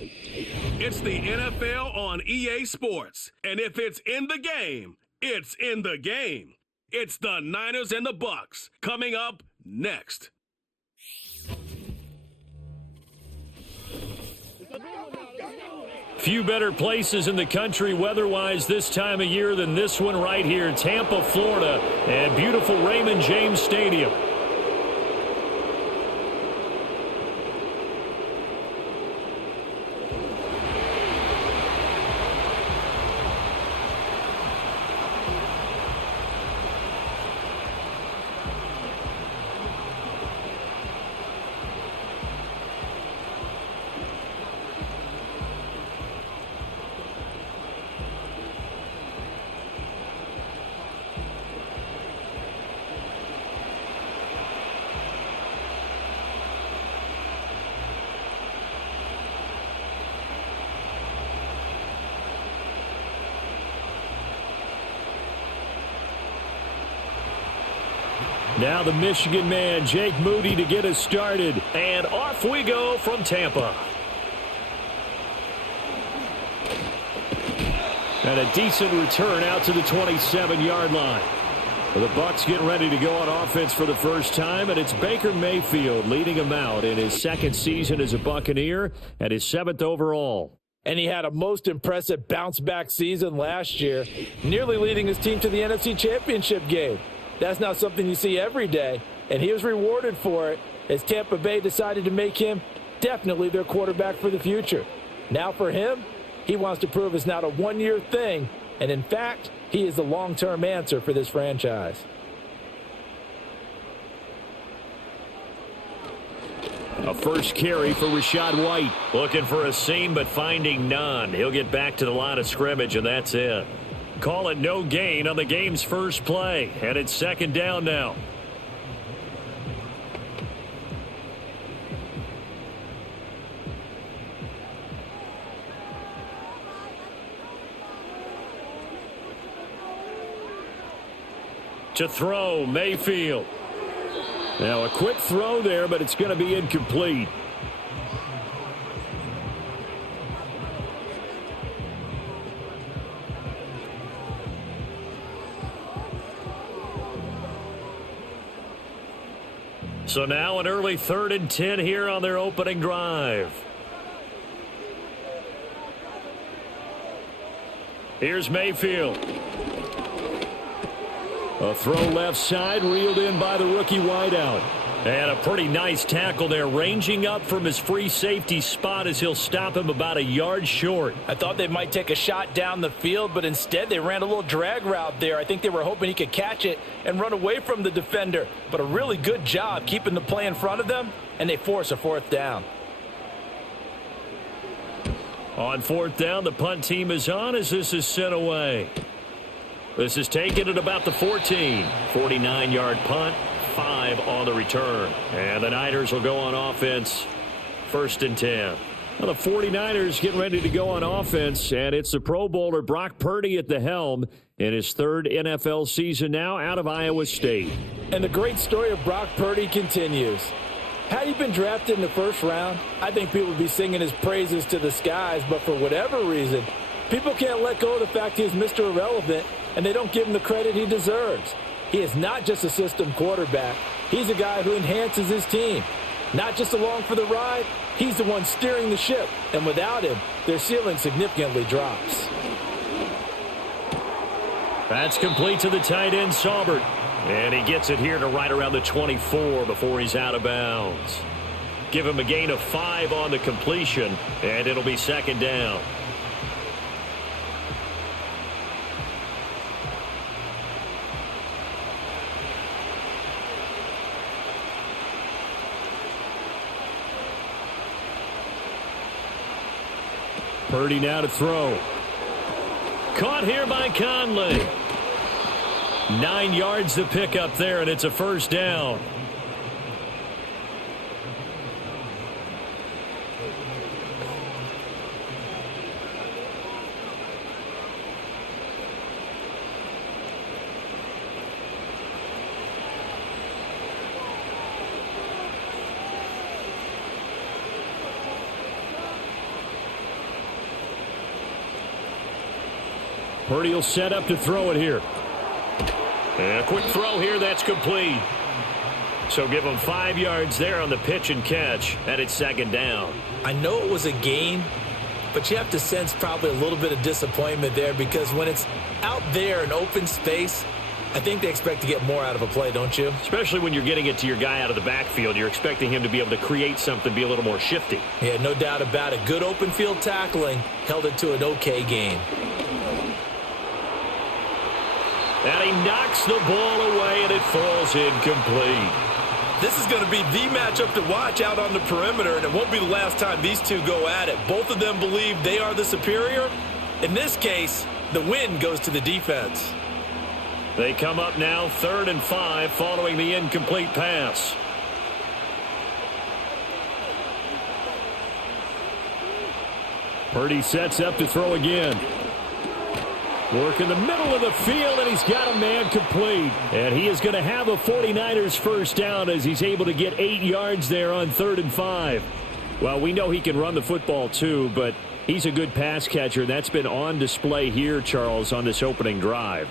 It's the NFL on EA Sports. And if it's in the game, it's in the game. It's the Niners and the Bucs coming up next. Few better places in the country weather-wise this time of year than this one right here, Tampa, Florida, and beautiful Raymond James Stadium. Now the Michigan man, Jake Moody, to get us started. And off we go from Tampa. And a decent return out to the 27-yard line. The Bucs getting ready to go on offense for the first time, and it's Baker Mayfield leading him out in his second season as a Buccaneer and his 7th overall. And he had a most impressive bounce-back season last year, nearly leading his team to the NFC Championship game. That's not something you see every day, and he was rewarded for it as Tampa Bay decided to make him definitely their quarterback for the future. Now for him, he wants to prove it's not a one-year thing, and in fact, he is the long-term answer for this franchise. A first carry for Rachaad White. Looking for a seam, but finding none. He'll get back to the line of scrimmage, and that's it. Call it no gain on the game's first play, and it's second down now. To throw, Mayfield. Now a quick throw there, but it's going to be incomplete. So now an early 3rd and 10 here on their opening drive. Here's Mayfield. A throw left side, reeled in by the rookie wideout. And a pretty nice tackle there, ranging up from his free safety spot as he'll stop him about a yard short. I thought they might take a shot down the field, but instead they ran a little drag route there. I think they were hoping he could catch it and run away from the defender. But a really good job keeping the play in front of them, and they force a 4th down. On 4th down, the punt team is on as this is sent away. This is taken at about the 14. 49-yard punt. 5 on the return. And the Niners will go on offense. 1st and 10. Well, the 49ers getting ready to go on offense, and it's the Pro Bowler Brock Purdy at the helm in his 3rd NFL season now out of Iowa State. And the great story of Brock Purdy continues. Had he been drafted in the 1st round, I think people would be singing his praises to the skies, but for whatever reason, people can't let go of the fact he is Mr. Irrelevant, and they don't give him the credit he deserves. He is not just a system quarterback. He's a guy who enhances his team. Not just along for the ride, he's the one steering the ship. And without him, their ceiling significantly drops. That's complete to the tight end, Saubert. And he gets it here to right around the 24 before he's out of bounds. Give him a gain of 5 on the completion, and it'll be 2nd down. Purdy now to throw. Caught here by Conley. 9 yards to pick up there, and it's a 1st down. Purdy will set up to throw it here. And a quick throw here, that's complete. So give him 5 yards there on the pitch and catch, and it's second down. I know it was a gain, but you have to sense probably a little bit of disappointment there because when it's out there in open space, I think they expect to get more out of a play, don't you? Especially when you're getting it to your guy out of the backfield. You're expecting him to be able to create something, be a little more shifty. Yeah, no doubt about it. Good open field tackling held it to an okay gain. And he knocks the ball away, and it falls incomplete. This is going to be the matchup to watch out on the perimeter, and it won't be the last time these two go at it. Both of them believe they are the superior. In this case, the win goes to the defense. They come up now 3rd and 5 following the incomplete pass. Purdy sets up to throw again. Work in the middle of the field, and he's got a man complete. And he is going to have a 49ers first down as he's able to get 8 yards there on 3rd and 5. Well, we know he can run the football too, but he's a good pass catcher. That's been on display here, Charles, on this opening drive.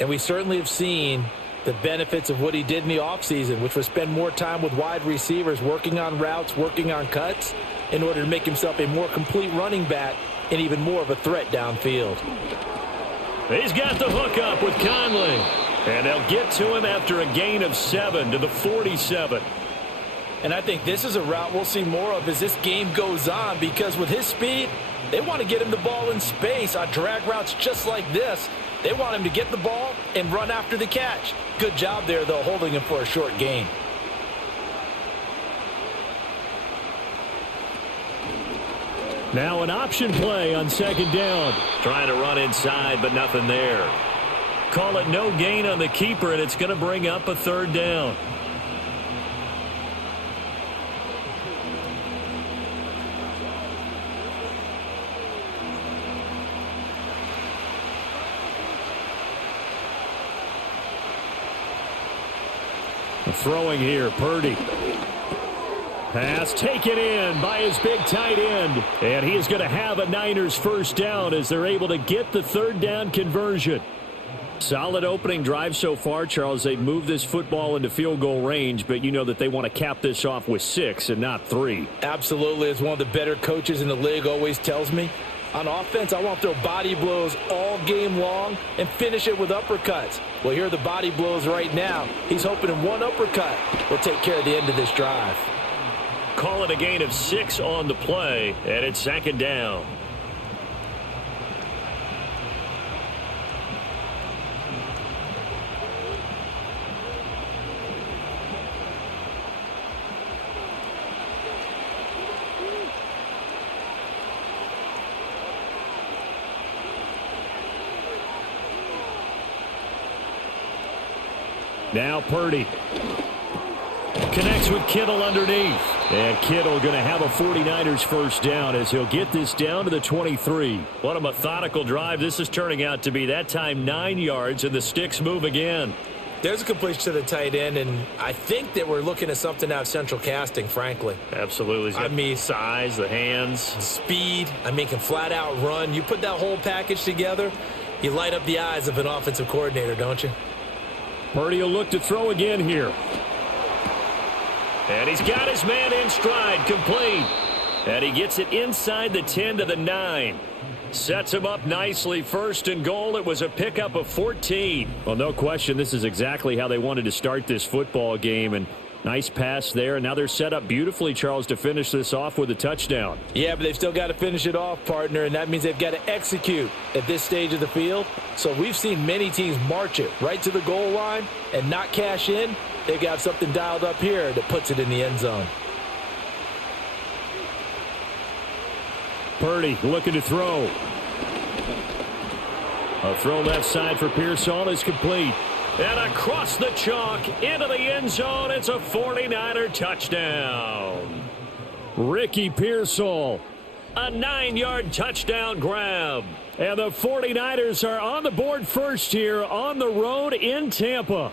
And we certainly have seen the benefits of what he did in the offseason, which was spend more time with wide receivers, working on routes, working on cuts, in order to make himself a more complete running back and even more of a threat downfield. He's got the hook up with Conley. And they'll get to him after a gain of 7 to the 47. And I think this is a route we'll see more of as this game goes on because with his speed, they want to get him the ball in space on drag routes just like this. They want him to get the ball and run after the catch. Good job there, though, holding him for a short gain. Now an option play on 2nd down. Trying to run inside, but nothing there. Call it no gain on the keeper, and it's going to bring up a 3rd down. Throwing here, Purdy. Pass taken in by his big tight end. And he is going to have a Niners first down as they're able to get the 3rd down conversion. Solid opening drive so far, Charles. They've moved this football into field goal range, but you know that they want to cap this off with 6 and not 3. Absolutely. As one of the better coaches in the league always tells me, on offense, I want to throw body blows all game long and finish it with uppercuts. Well, here are the body blows right now. He's hoping in one uppercut will take care of the end of this drive. Call it a gain of 6 on the play, and it's 2nd down. Now Purdy connects with Kittle underneath. And Kittle going to have a 49ers first down as he'll get this down to the 23. What a methodical drive this is turning out to be. That time 9 yards, and the sticks move again. There's a completion to the tight end, and I think that we're looking at something out of central casting, frankly. Absolutely. I mean, size, the hands. Speed. I mean, can flat out run. You put that whole package together, you light up the eyes of an offensive coordinator, don't you? Purdy will look to throw again here. And he's got his man in stride, complete. And he gets it inside the 10 to the 9. Sets him up nicely, 1st and goal. It was a pickup of 14. Well, no question, this is exactly how they wanted to start this football game. And nice pass there. And now they're set up beautifully, Charles, to finish this off with a touchdown. Yeah, but they've still got to finish it off, partner, and that means they've got to execute at this stage of the field. So we've seen many teams march it right to the goal line and not cash in. They've got something dialed up here that puts it in the end zone. Purdy looking to throw. A throw left side for Pearsall is complete. And across the chalk into the end zone, it's a 49er touchdown. Ricky Pearsall, a 9-yard touchdown grab. And the 49ers are on the board first here on the road in Tampa.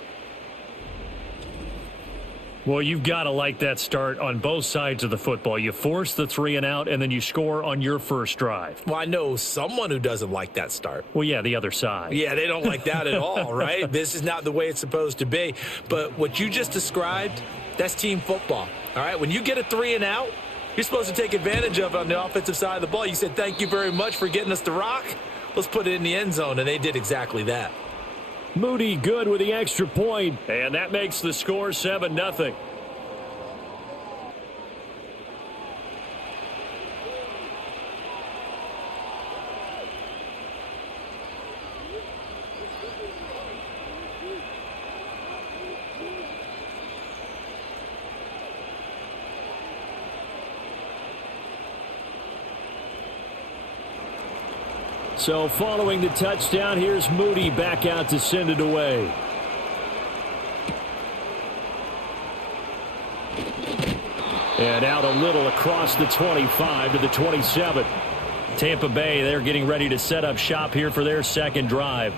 Well, you've got to like that start on both sides of the football. You force the 3 and out, and then you score on your first drive. Well, I know someone who doesn't like that start. Well, yeah, the other side. Yeah, they don't like that at all, right? This is not the way it's supposed to be. But what you just described, that's team football, all right? When you get a 3 and out, you're supposed to take advantage of it on the offensive side of the ball. You said, thank you very much for getting us the rock. Let's put it in the end zone, and they did exactly that. Moody good with the extra point, and that makes the score 7-0. So following the touchdown, here's Moody back out to send it away. And out a little across the 25 to the 27. Tampa Bay, they're getting ready to set up shop here for their second drive.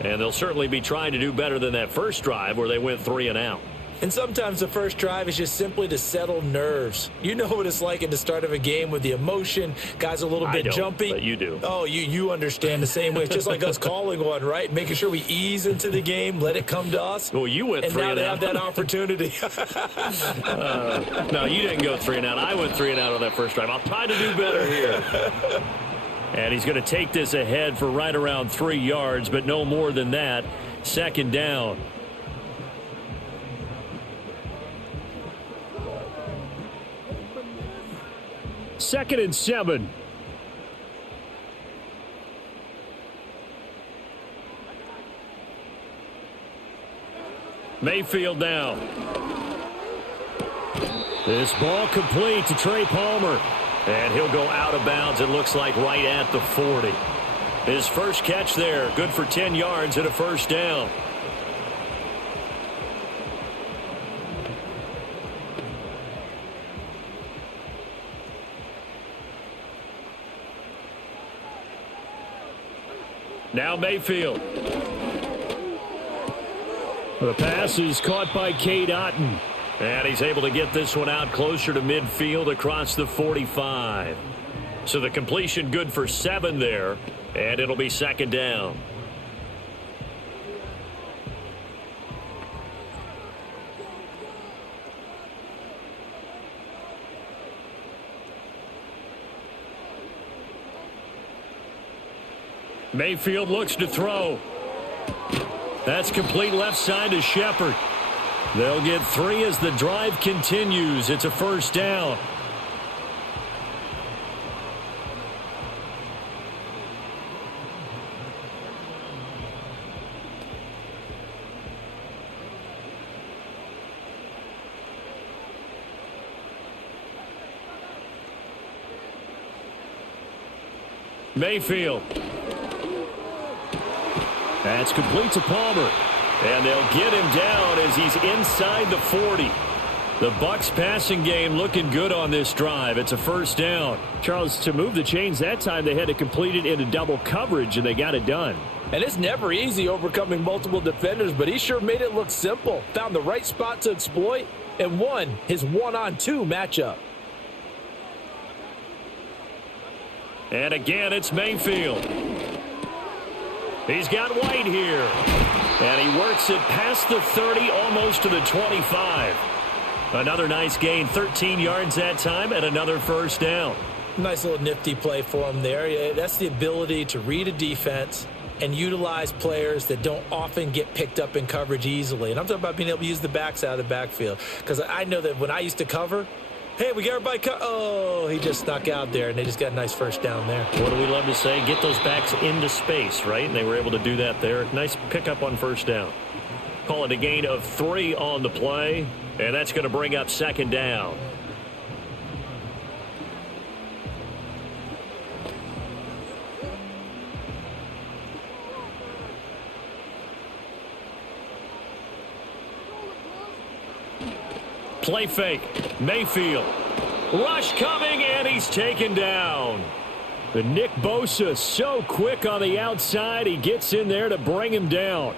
And they'll certainly be trying to do better than that first drive where they went 3 and out. And sometimes the first drive is just simply to settle nerves. You know what it's like at the start of a game with the emotion. Guys a little bit jumpy. But you do. Oh, you understand the same way. It's just like us calling one, right? Making sure we ease into the game, let it come to us. Well, you went 3 and out. And now they have that opportunity. No, you didn't go 3 and out. I went 3 and out on that first drive. I'll try to do better here. And he's going to take this ahead for right around 3 yards, but no more than that. Second down. Second and 7. Mayfield now. This ball complete to Trey Palmer. And he'll go out of bounds, it looks like, right at the 40. His first catch there, good for 10 yards and a first down. Now Mayfield. The pass is caught by Cade Otton. And he's able to get this one out closer to midfield across the 45. So the completion good for 7 there. And it'll be second down. Mayfield looks to throw. That's complete left side to Shepard. They'll get 3 as the drive continues. It's a first down. Mayfield. That's complete to Palmer. And they'll get him down as he's inside the 40. The Bucs passing game looking good on this drive. It's a first down. Charles, to move the chains that time, they had to complete it into double coverage, and they got it done. And it's never easy overcoming multiple defenders, but he sure made it look simple. Found the right spot to exploit and won his 1-on-2 matchup. And again, it's Mayfield. He's got White here. And he works it past the 30, almost to the 25. Another nice gain, 13 yards that time, and another first down. Nice little nifty play for him there. That's the ability to read a defense and utilize players that don't often get picked up in coverage easily. And I'm talking about being able to use the backs out of the backfield. Because I know that when I used to cover, hey, we got everybody oh, he just snuck out there, and they just got a nice first down there. What do we love to say? Get those backs into space, right? And they were able to do that there. Nice pickup on first down. Call it a gain of 3 on the play, and that's going to bring up second down. Play fake. Mayfield. Rush coming, and he's taken down. The Nick Bosa so quick on the outside. He gets in there to bring him down.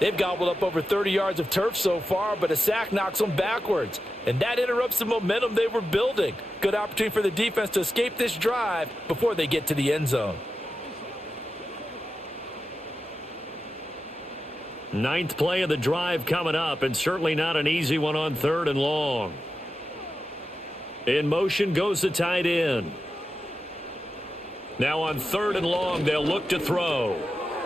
They've gobbled up over 30 yards of turf so far, but a sack knocks them backwards. And that interrupts the momentum they were building. Good opportunity for the defense to escape this drive before they get to the end zone. Ninth play of the drive coming up, and certainly not an easy one on 3rd and long. In motion goes the tight end. Now on 3rd and long, they'll look to throw.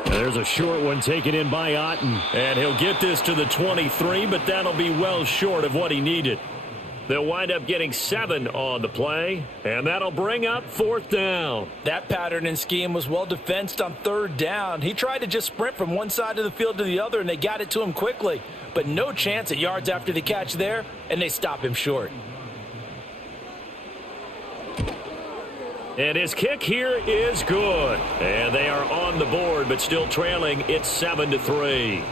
There's a short one taken in by Otten. And he'll get this to the 23, but that'll be well short of what he needed. They'll wind up getting 7 on the play, and that'll bring up 4th down. That pattern and scheme was well defensed on 3rd down. He tried to just sprint from one side of the field to the other, and they got it to him quickly. But no chance at yards after the catch there, and they stop him short. And his kick here is good. And they are on the board, but still trailing. It's 7-3.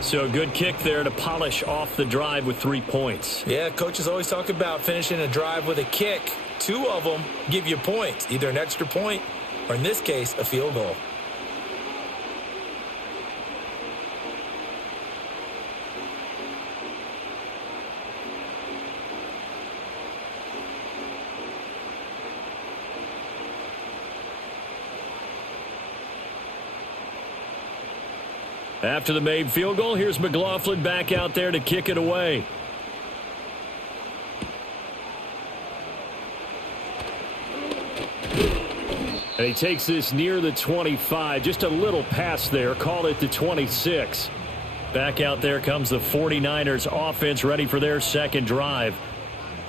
So good kick there to polish off the drive with 3 points. Yeah, coaches always talk about finishing a drive with a kick. 2 of them give you points, either an extra point or, in this case, a field goal. After the made field goal, here's McLaughlin back out there to kick it away. And he takes this near the 25. Just a little pass there. Call it the 26. Back out there comes the 49ers offense, ready for their second drive.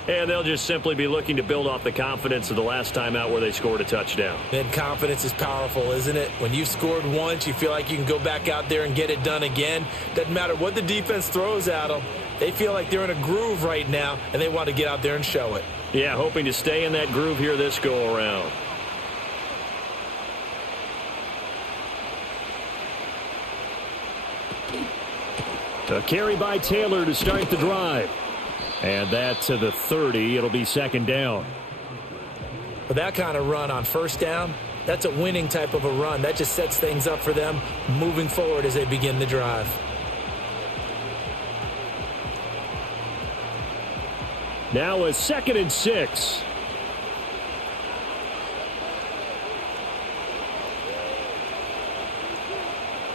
And they'll just simply be looking to build off the confidence of the last time out where they scored a touchdown. And confidence is powerful, isn't it? When you've scored once, you feel like you can go back out there and get it done again. Doesn't matter what the defense throws at them. They feel like they're in a groove right now, and they want to get out there and show it. Yeah, hoping to stay in that groove here this go-around. A carry by Taylor to start the drive. And that to the 30. It'll be 2nd down. With that kind of run on 1st down, that's a winning type of a run. That just sets things up for them moving forward as they begin the drive. Now a 2nd and 6.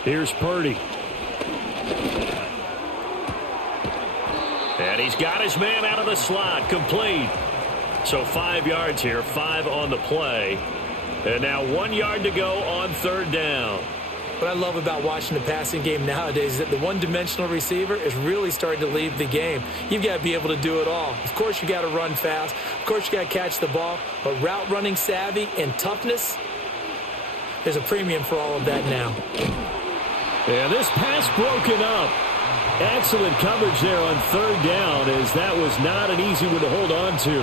Here's Purdy. And he's got his man out of the slot, complete. So 5 yards here, 5 on the play. And now 1 yard to go on 3rd down. What I love about watching the passing game nowadays is that the one-dimensional receiver is really starting to lead the game. You've got to be able to do it all. Of course, you got to run fast. Of course, you got to catch the ball. But route running savvy and toughness, there's a premium for all of that now. And this pass broken up. Excellent coverage there on 3rd down, as that was not an easy one to hold on to.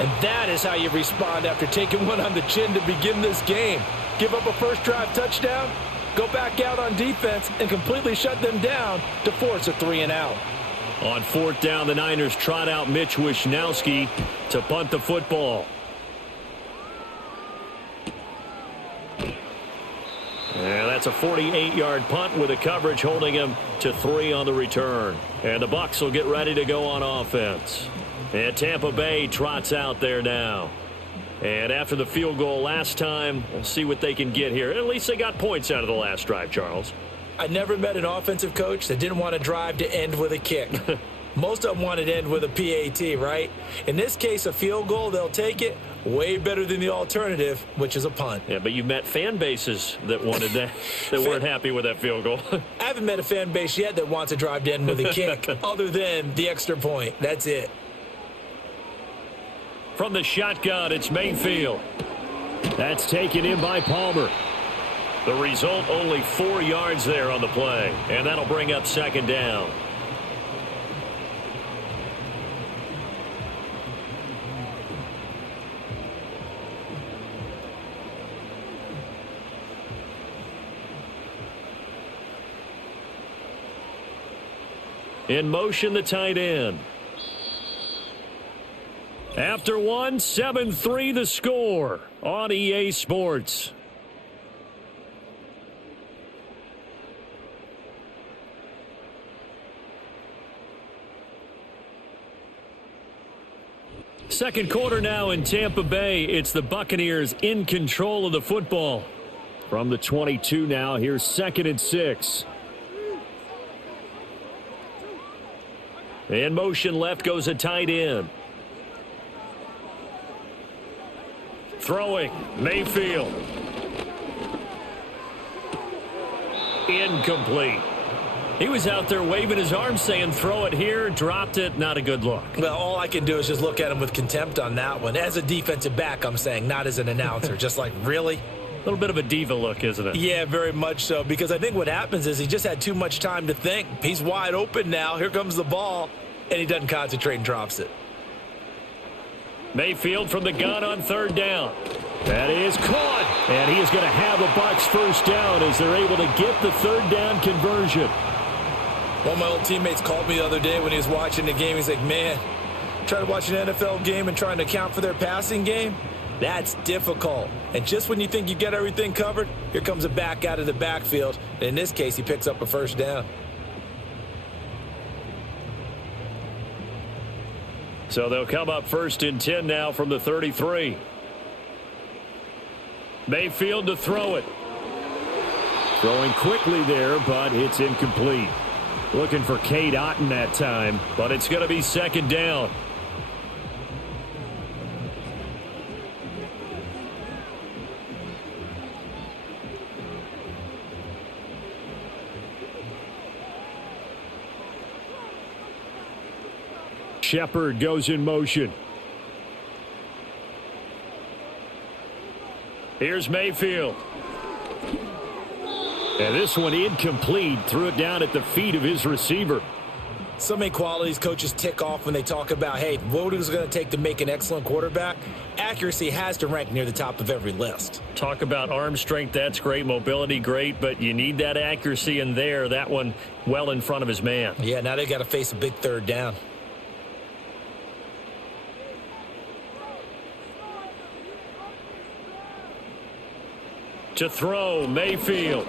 And that is how you respond after taking one on the chin to begin this game. Give up a first drive touchdown, go back out on defense, and completely shut them down to force a 3-and-out. On 4th down, the Niners trot out Mitch Wishnowski to punt the football. And that's a 48-yard punt with a coverage holding him to 3 on the return. And the Bucs will get ready to go on offense. And Tampa Bay trots out there now. And after the field goal last time, we'll see what they can get here. At least they got points out of the last drive, Charles. I never met an offensive coach that didn't want to drive to end with a kick. Most of them wanted to end with a PAT, right? In this case, a field goal, they'll take it. Way better than the alternative, which is a punt. Yeah, but you've met fan bases that wanted that, that weren't happy with that field goal. I haven't met a fan base yet that wants to drive to end with a kick, other than the extra point. That's it. From the shotgun, it's Mayfield. That's taken in by Palmer. The result, only 4 yards there on the play, and that'll bring up 2nd down. In motion, the tight end. After 1, 7-3 the score on EA Sports. Second quarter now in Tampa Bay. It's the Buccaneers in control of the football. From the 22 now, here's 2nd and 6. In motion left goes a tight end. Throwing, Mayfield. Incomplete. He was out there waving his arms saying throw it here, dropped it, not a good look. Well, all I can do is just look at him with contempt on that one. As a defensive back, I'm saying, not as an announcer. Just like, really? A little bit of a diva look, isn't it? Yeah, very much so, because I think what happens is he just had too much time to think. He's wide open now. Here comes the ball, and he doesn't concentrate and drops it. Mayfield from the gun on 3rd down. That is caught, and he is going to have a Bucs first down as they're able to get the 3rd down conversion. One of my old teammates called me the other day when he was watching the game. He's like, man, trying to watch an NFL game and trying to account for their passing game, that's difficult. And just when you think you get everything covered, here comes a back out of the backfield. And in this case, he picks up a first down. So they'll come up 1st and 10 now from the 33. Mayfield to throw it. Throwing quickly there, but it's incomplete. Looking for Cade Otton that time, but it's going to be 2nd down. Shepard goes in motion. Here's Mayfield. And this one incomplete. Threw it down at the feet of his receiver. So many qualities coaches tick off when they talk about, hey, what is it going to take to make an excellent quarterback? Accuracy has to rank near the top of every list. Talk about arm strength, that's great. Mobility, great. But you need that accuracy in there. That one well in front of his man. Yeah, now they got to face a big 3rd down. To throw, Mayfield.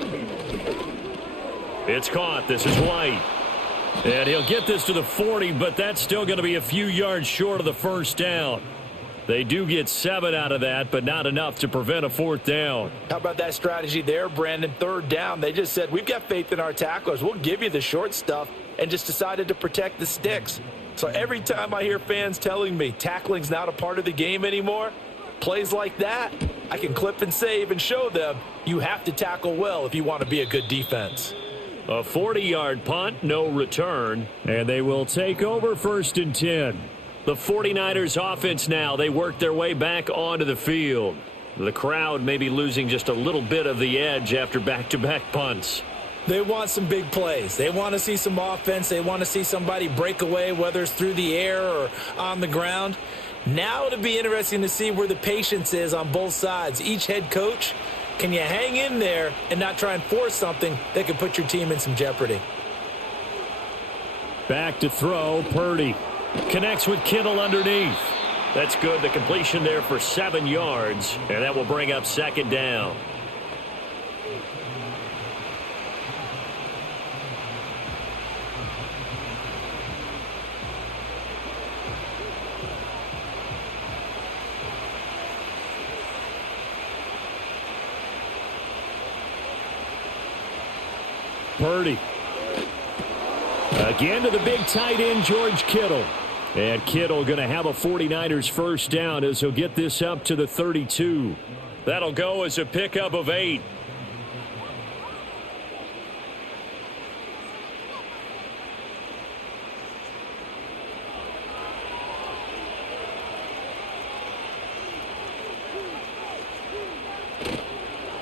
It's caught. This is White. And he'll get this to the 40, but that's still going to be a few yards short of the first down. They do get 7 out of that, but not enough to prevent a 4th down. How about that strategy there, Brandon? 3rd down. They just said, we've got faith in our tacklers. We'll give you the short stuff, and just decided to protect the sticks. So every time I hear fans telling me tackling's not a part of the game anymore, plays like that, I can clip and save and show them you have to tackle well if you want to be a good defense. A 40-yard punt, no return, and they will take over 1st and 10. The 49ers offense now, they work their way back onto the field. The crowd may be losing just a little bit of the edge after back-to-back punts. They want some big plays. They want to see some offense. They want to see somebody break away, whether it's through the air or on the ground. Now it'll be interesting to see where the patience is on both sides. Each head coach, can you hang in there and not try and force something that could put your team in some jeopardy? Back to throw, Purdy. Connects with Kittle underneath. That's good. The completion there for 7 yards, and that will bring up 2nd down. Purdy. Again to the big tight end, George Kittle. And Kittle going to have a 49ers first down as he'll get this up to the 32. That'll go as a pickup of 8.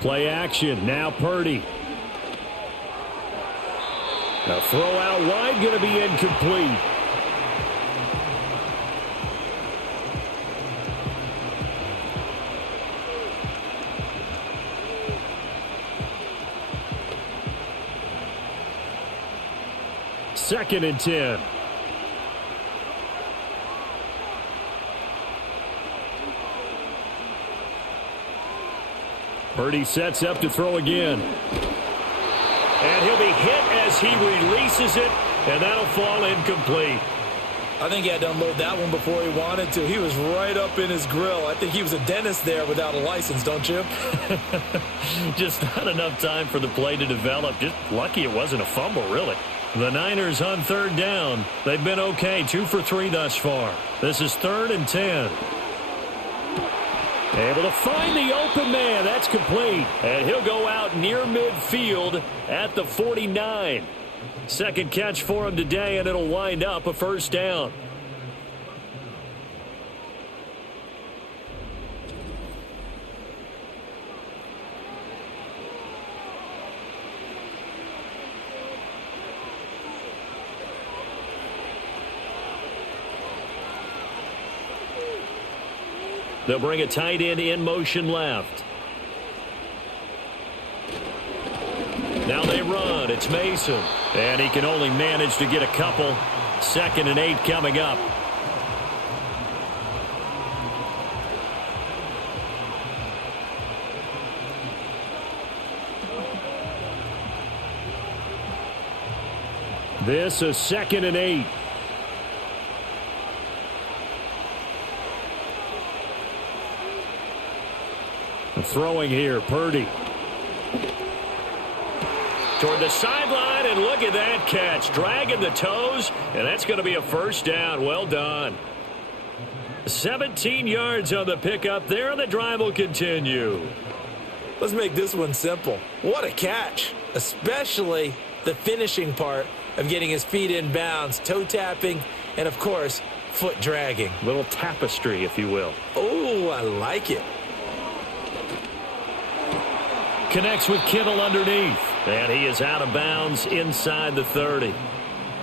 Play action. Now Purdy. A throw out wide, going to be incomplete. Second and 10. Purdy sets up to throw again. And he'll be hit as he releases it, and that'll fall incomplete. I think he had to unload that one before he wanted to. He was right up in his grill. I think he was a dentist there without a license, don't you? Just not enough time for the play to develop. Just lucky it wasn't a fumble, really. The Niners on third down. They've been okay, 2 for 3 thus far. This is 3rd and 10. Able to find the open man. That's complete. And he'll go out near midfield at the 49. Second catch for him today, and it'll wind up a first down. They'll bring a tight end in motion left. Now they run. It's Mason. And he can only manage to get a couple. 2nd and 8 coming up. This is 2nd and 8. Throwing here, Purdy. Toward the sideline, and look at that catch. Dragging the toes, and that's going to be a first down. Well done. 17 yards on the pickup there, and the drive will continue. Let's make this one simple. What a catch, especially the finishing part of getting his feet in bounds, toe tapping, and, of course, foot dragging. Little tapestry, if you will. Oh, I like it. Connects with Kittle underneath. And he is out of bounds inside the 30.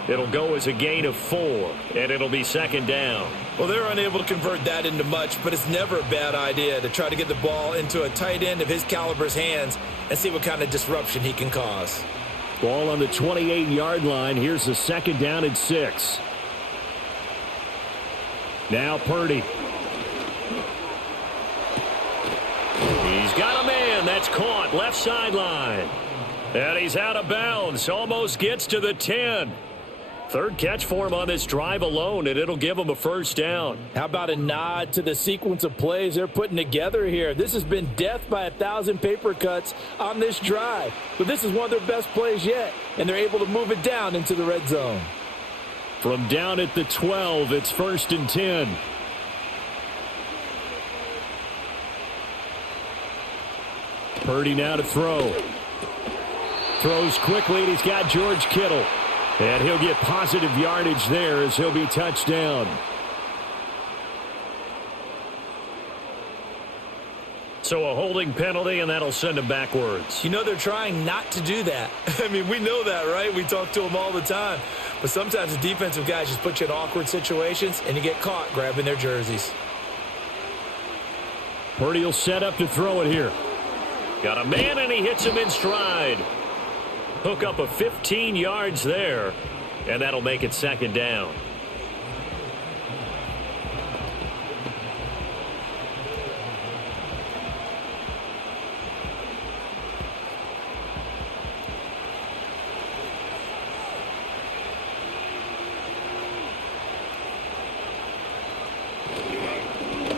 It'll go as a gain of 4, and it'll be 2nd down. Well, they're unable to convert that into much, but it's never a bad idea to try to get the ball into a tight end of his caliber's hands and see what kind of disruption he can cause. Ball on the 28-yard line. Here's the 2nd down and 6. Now Purdy. He's got a man. That's caught. Left sideline. And he's out of bounds. Almost gets to the 10. 3rd catch for him on this drive alone, and it'll give him a first down. How about a nod to the sequence of plays they're putting together here? This has been death by 1,000 paper cuts on this drive. But this is one of their best plays yet, and they're able to move it down into the red zone. From down at the 12, it's 1st and 10. Purdy now to throw. Throws quickly, and he's got George Kittle. And he'll get positive yardage there as he'll be touchdown. So a holding penalty, and that'll send him backwards. You know, they're trying not to do that. I mean, we know that, right? We talk to them all the time. But sometimes the defensive guys just put you in awkward situations, and you get caught grabbing their jerseys. Purdy will set up to throw it here. Got a man, and he hits him in stride. Hook up of 15 yards there, and that'll make it 2nd down.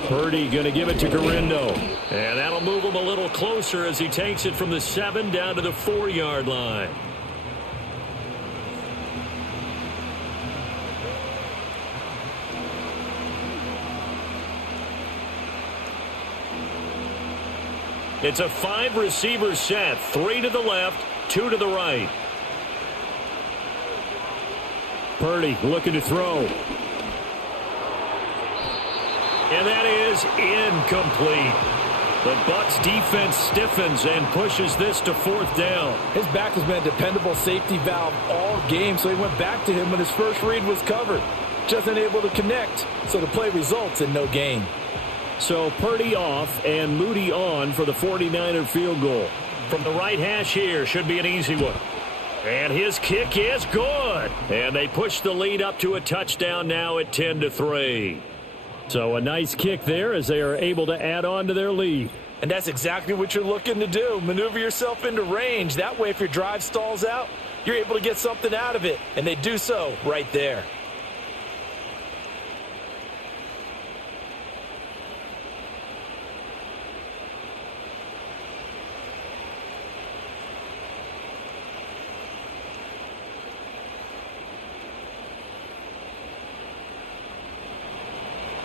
Purdy going to give it to Garindo. And that'll move him a little closer as he takes it from the 7 down to the 4-yard line. It's a 5-receiver set. 3 to the left, 2 to the right. Purdy looking to throw. And that is incomplete. The Bucs defense stiffens and pushes this to 4th down. His back has been a dependable safety valve all game, so he went back to him when his first read was covered. Just unable to connect, so the play results in no gain. So Purdy off and Moody on for the 49er field goal. From the right hash here, should be an easy one. And his kick is good. And they push the lead up to a touchdown now at 10-3. So a nice kick there as they are able to add on to their lead. And that's exactly what you're looking to do. Maneuver yourself into range. That way, if your drive stalls out, you're able to get something out of it. And they do so right there.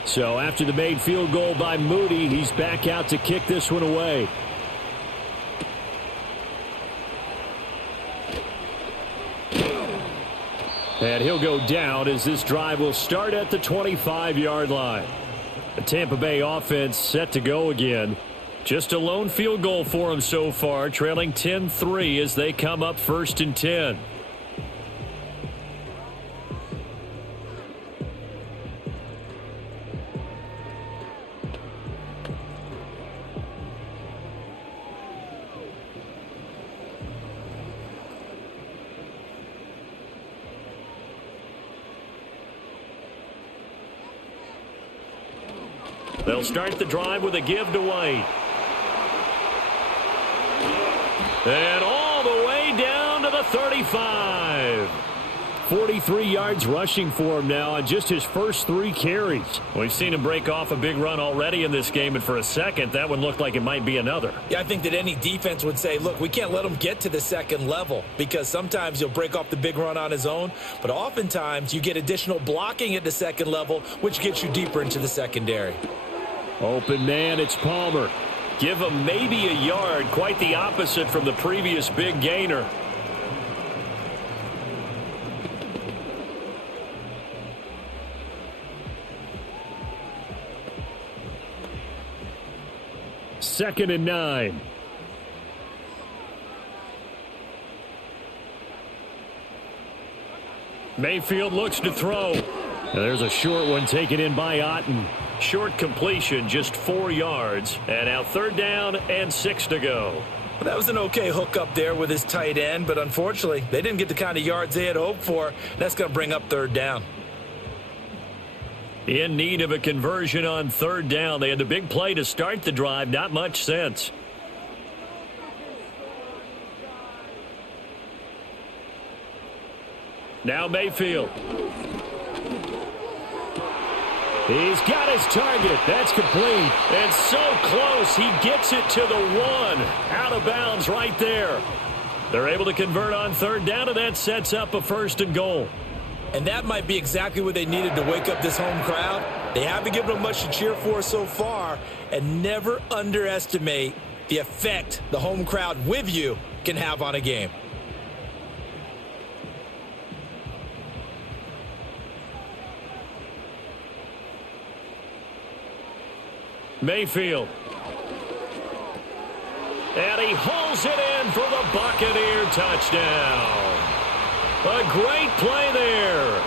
So after the made field goal by Moody, he's back out to kick this one away. And he'll go down as this drive will start at the 25-yard line. The Tampa Bay offense set to go again. Just a lone field goal for them so far, trailing 10-3 as they come up 1st and 10. They'll start the drive with a give to White. And all the way down to the 35. 43 yards rushing for him now on just his first 3 carries. We've seen him break off a big run already in this game, and for a second, that one looked like it might be another. Yeah, I think that any defense would say, look, we can't let him get to the second level because sometimes he'll break off the big run on his own, but oftentimes you get additional blocking at the second level, which gets you deeper into the secondary. Open man, it's Palmer. Give him maybe a yard, quite the opposite from the previous big gainer. Second and 9. Mayfield looks to throw. And there's a short one taken in by Otten. Short completion, just 4 yards. And now 3rd down and 6 to go. Well, that was an okay hook up there with his tight end, but unfortunately, they didn't get the kind of yards they had hoped for. That's going to bring up 3rd down. In need of a conversion on 3rd down. They had the big play to start the drive. Not much sense. Now Mayfield. He's got his target. That's complete. And so close. He gets it to the 1. Out of bounds right there. They're able to convert on 3rd down, and that sets up a 1st and goal. And that might be exactly what they needed to wake up this home crowd. They haven't given them much to cheer for so far, and never underestimate the effect the home crowd with you can have on a game. Mayfield. And he hauls it in for the Buccaneer touchdown. A great play there.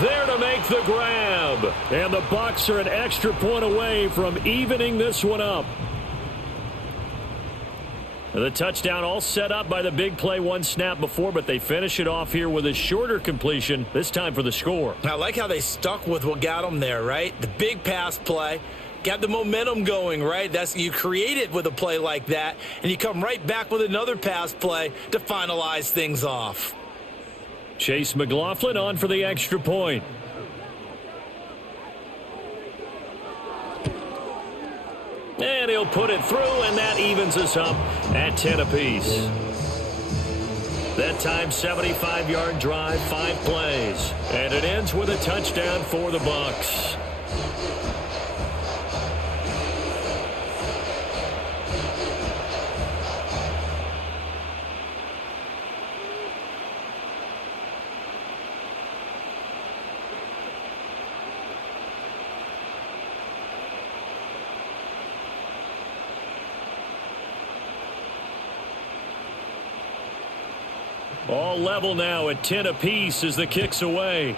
There to make the grab. And the Bucs are an extra point away from evening this one up. The touchdown all set up by the big play 1 snap before, but they finish it off here with a shorter completion, this time for the score. I like how they stuck with what got them there, right? The big pass play. Got the momentum going, right? You create it with a play like that, and you come right back with another pass play to finalize things off. Chase McLaughlin on for the extra point. And he'll put it through, and that evens us up at 10 apiece. That time, 75-yard drive, 5 plays. And it ends with a touchdown for the Bucs. All level now at 10 apiece as the kick's away.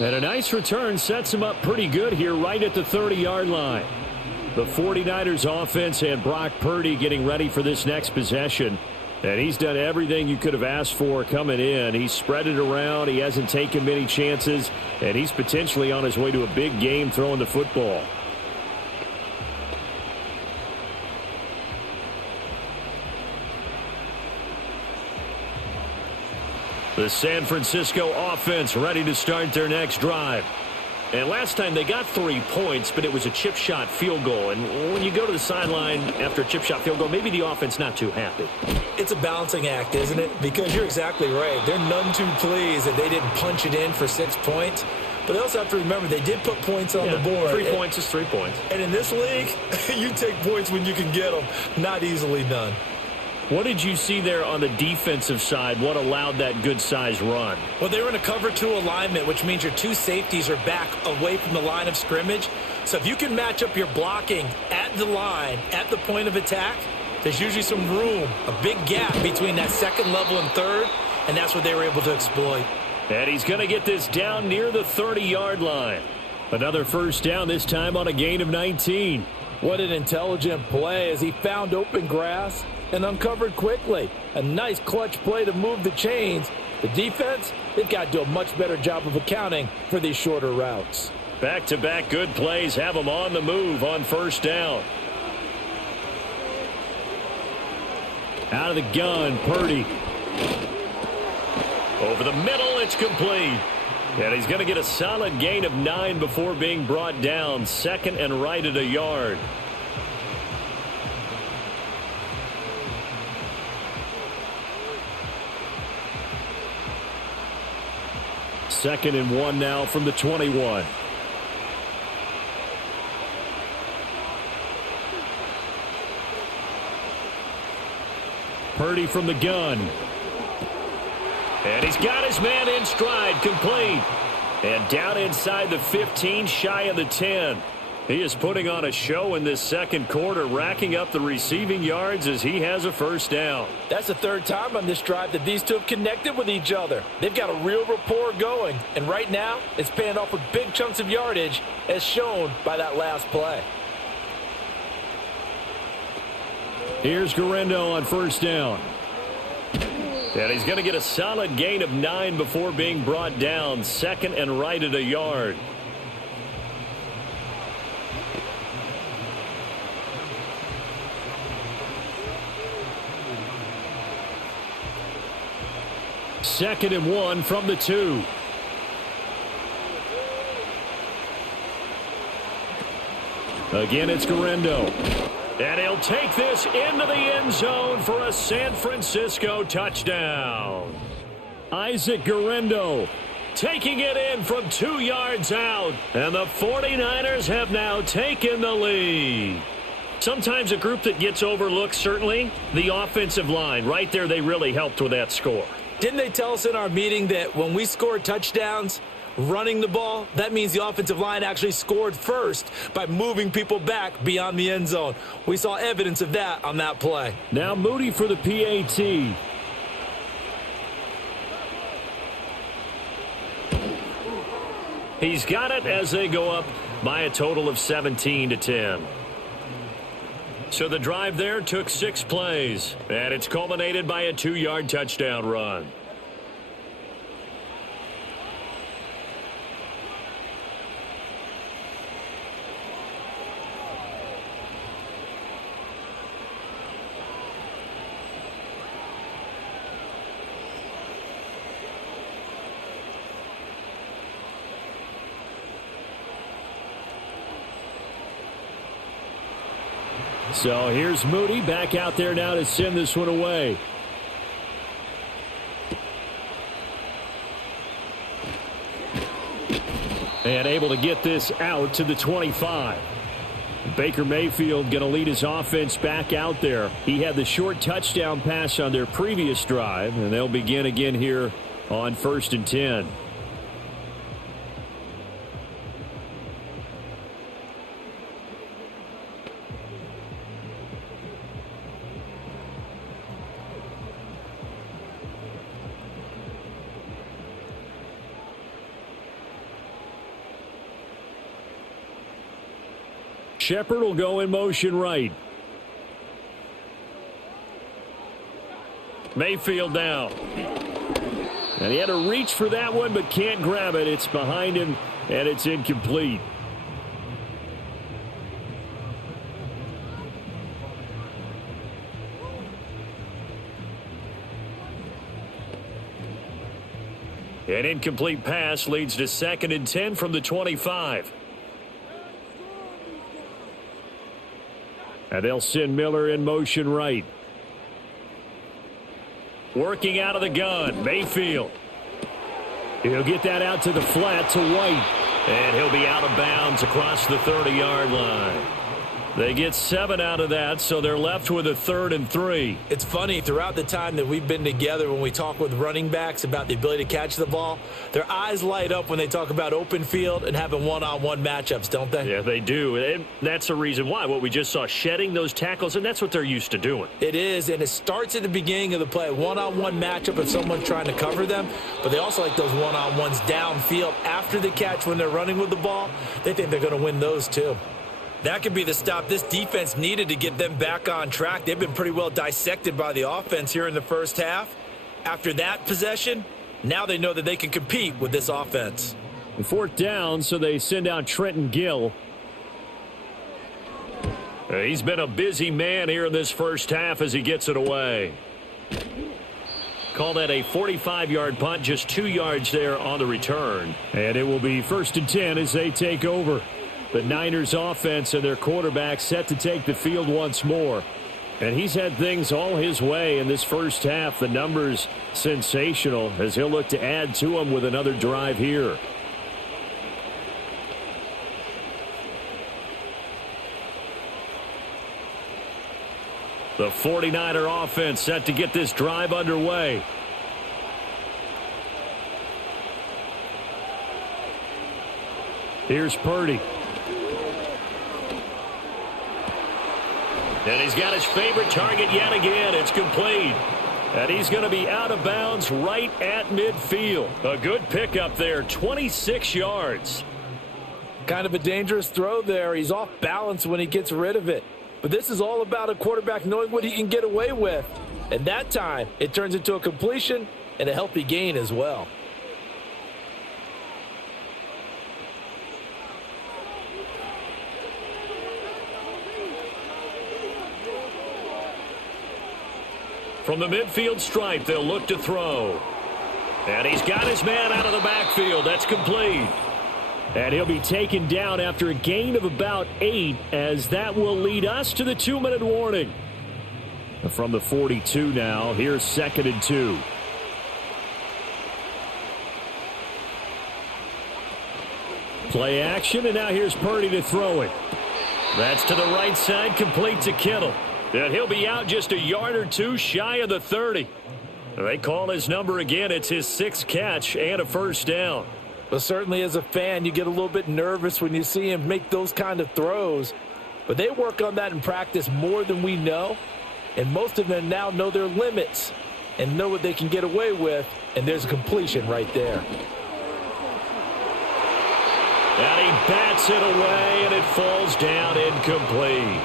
And a nice return sets him up pretty good here right at the 30-yard line. The 49ers offense and Brock Purdy getting ready for this next possession. And he's done everything you could have asked for coming in. He's spread it around. He hasn't taken many chances. And he's potentially on his way to a big game throwing the football. The San Francisco offense ready to start their next drive. And last time they got 3 points, but it was a chip shot field goal. And when you go to the sideline after a chip shot field goal, maybe the offense not too happy. It's a balancing act, isn't it? Because you're exactly right. They're none too pleased that they didn't punch it in for 6 points. But they also have to remember they did put points on the board. 3 points is 3 points. And in this league, you take points when you can get them. Not easily done. What did you see there on the defensive side? What allowed that good-sized run? Well, they were in a cover 2 alignment, which means your 2 safeties are back away from the line of scrimmage. So if you can match up your blocking at the line, at the point of attack, there's usually some room, a big gap between that second level and third, and that's what they were able to exploit. And he's going to get this down near the 30-yard line. Another first down, this time on a gain of 19. What an intelligent play as he found open grass and uncovered quickly. A nice clutch play to move the chains. The defense, they've got to do a much better job of accounting for these shorter routes. Back-to-back good plays have them on the move on first down. Out of the gun, Purdy. Over the middle, it's complete. And he's going to get a solid gain of 9 before being brought down. Second and right at a yard. Second and 1 now from the 21. Purdy from the gun. And he's got his man in stride, complete. And down inside the 15, shy of the 10. He is putting on a show in this second quarter, racking up the receiving yards as he has a first down. That's the third time on this drive that these two have connected with each other. They've got a real rapport going. And right now, it's paying off with big chunks of yardage, as shown by that last play. Here's Guerrero on first down. And he's going to get a solid gain of 9 before being brought down. Second and right at a yard. Second and 1 from the 2. Again, it's Guerrero. And he'll take this into the end zone for a San Francisco touchdown. Isaac Guerrero taking it in from 2 yards out. And the 49ers have now taken the lead. Sometimes a group that gets overlooked, certainly, the offensive line. Right there, they really helped with that score. Didn't they tell us in our meeting that when we score touchdowns running the ball, that means the offensive line actually scored first by moving people back beyond the end zone? We saw evidence of that on that play. Now Moody for the PAT. He's got it as they go up by a total of 17-10. So the drive there took 6 plays, and it's culminated by a 2-yard touchdown run. So here's Moody back out there now to send this one away. And able to get this out to the 25. Baker Mayfield going to lead his offense back out there. He had the short touchdown pass on their previous drive, and they'll begin again here on 1st and 10. Shepard will go in motion right. Mayfield down. And he had to reach for that one, but can't grab it. It's behind him, and it's incomplete. An incomplete pass leads to 2nd and 10 from the 25. And they'll send Miller in motion right. Working out of the gun, Mayfield. He'll get that out to the flat to White. And he'll be out of bounds across the 30-yard line. They get 7 out of that, so they're left with a 3rd and 3. It's funny, throughout the time that we've been together, when we talk with running backs about the ability to catch the ball, their eyes light up when they talk about open field and having one-on-one matchups, don't they? Yeah, they do. And that's the reason why. What we just saw, shedding those tackles, and that's what they're used to doing. It is, and it starts at the beginning of the play. One-on-one matchup if someone's trying to cover them, but they also like those one-on-ones downfield after the catch when they're running with the ball. They think they're going to win those too. That could be the stop this defense needed to get them back on track. They've been pretty well dissected by the offense here in the first half. After that possession, now they know that they can compete with this offense. 4th down, so they send out Trenton Gill. He's been a busy man here in this first half as he gets it away. Call that a 45-yard punt, just 2 yards there on the return. And it will be 1st and 10 as they take over. The Niners offense and their quarterback set to take the field once more. And he's had things all his way in this first half. The numbers sensational as he'll look to add to them with another drive here. The 49er offense set to get this drive underway. Here's Purdy. And he's got his favorite target yet again. It's complete. And he's going to be out of bounds right at midfield. A good pickup there, 26 yards. Kind of a dangerous throw there. He's off balance when he gets rid of it. But this is all about a quarterback knowing what he can get away with. And that time, it turns into a completion and a healthy gain as well. From the midfield stripe, they'll look to throw. And he's got his man out of the backfield. That's complete. And he'll be taken down after a gain of about 8, as that will lead us to the 2-minute warning. From the 42 now, here's 2nd and 2. Play action, and now here's Purdy to throw it. That's to the right side, complete to Kittle. And he'll be out just a yard or two shy of the 30. They call his number again. It's his 6th catch and a 1st down. Well, certainly as a fan, you get a little bit nervous when you see him make those kind of throws. But they work on that in practice more than we know. And most of them now know their limits and know what they can get away with. And there's a completion right there. And he bats it away, and it falls down incomplete.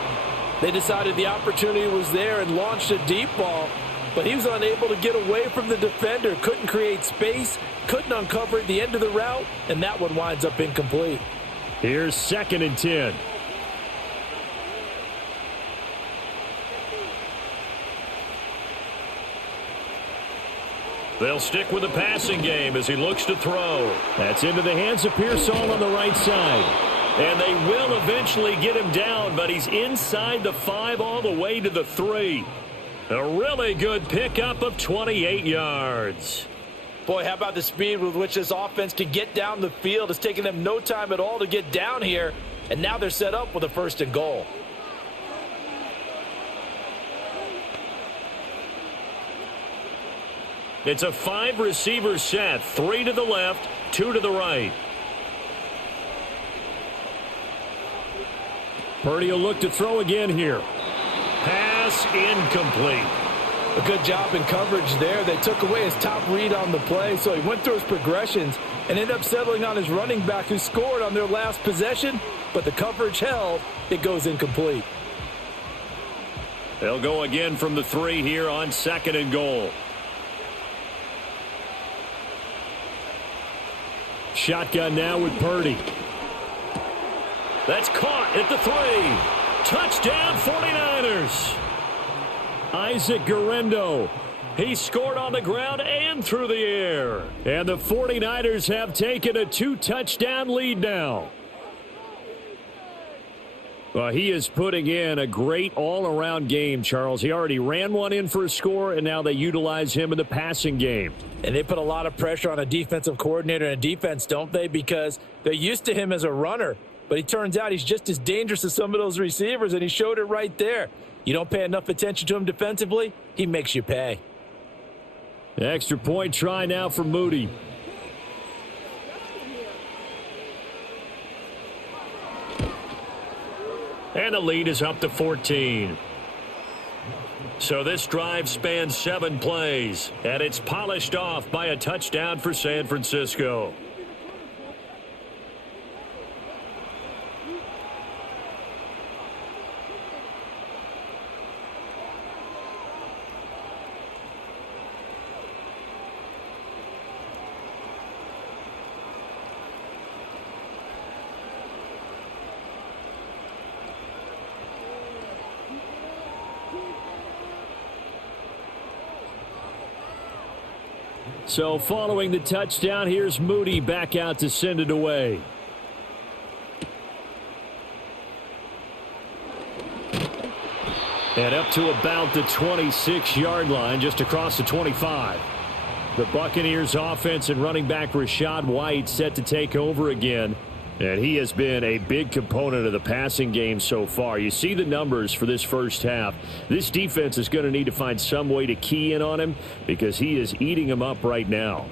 They decided the opportunity was there and launched a deep ball, but he was unable to get away from the defender, couldn't create space, couldn't uncover at the end of the route, and that one winds up incomplete. Here's 2nd and 10. They'll stick with the passing game as he looks to throw. That's into the hands of Pearsall on the right side. And they will eventually get him down, but he's inside the 5 all the way to the 3. A really good pickup of 28 yards. Boy, how about the speed with which this offense can get down the field? It's taken them no time at all to get down here, and now they're set up with a 1st and goal. It's a 5-receiver set, 3 to the left, 2 to the right. Purdy will look to throw again here. Pass incomplete. A good job in coverage there. They took away his top read on the play, so he went through his progressions and ended up settling on his running back who scored on their last possession, but the coverage held. It goes incomplete. They'll go again from the 3 here on 2nd and goal. Shotgun now with Purdy. That's caught at the 3. Touchdown 49ers. Isaac Guerrero He scored on the ground and through the air. And the 49ers have taken a 2-touchdown lead now. Well, he is putting in a great all-around game, Charles. He already ran one in for a score, and now they utilize him in the passing game. And they put a lot of pressure on a defensive coordinator and a defense, don't they? Because they're used to him as a runner. But it turns out he's just as dangerous as some of those receivers, and he showed it right there. You don't pay enough attention to him defensively, he makes you pay. Extra point try now for Moody. And the lead is up to 14. So this drive spans 7 plays, and it's polished off by a touchdown for San Francisco. So following the touchdown, here's Moody back out to send it away. And up to about the 26-yard line, just across the 25. The Buccaneers offense and running back Rachaad White set to take over again. And he has been a big component of the passing game so far. You see the numbers for this first half. This defense is going to need to find some way to key in on him because he is eating them up right now.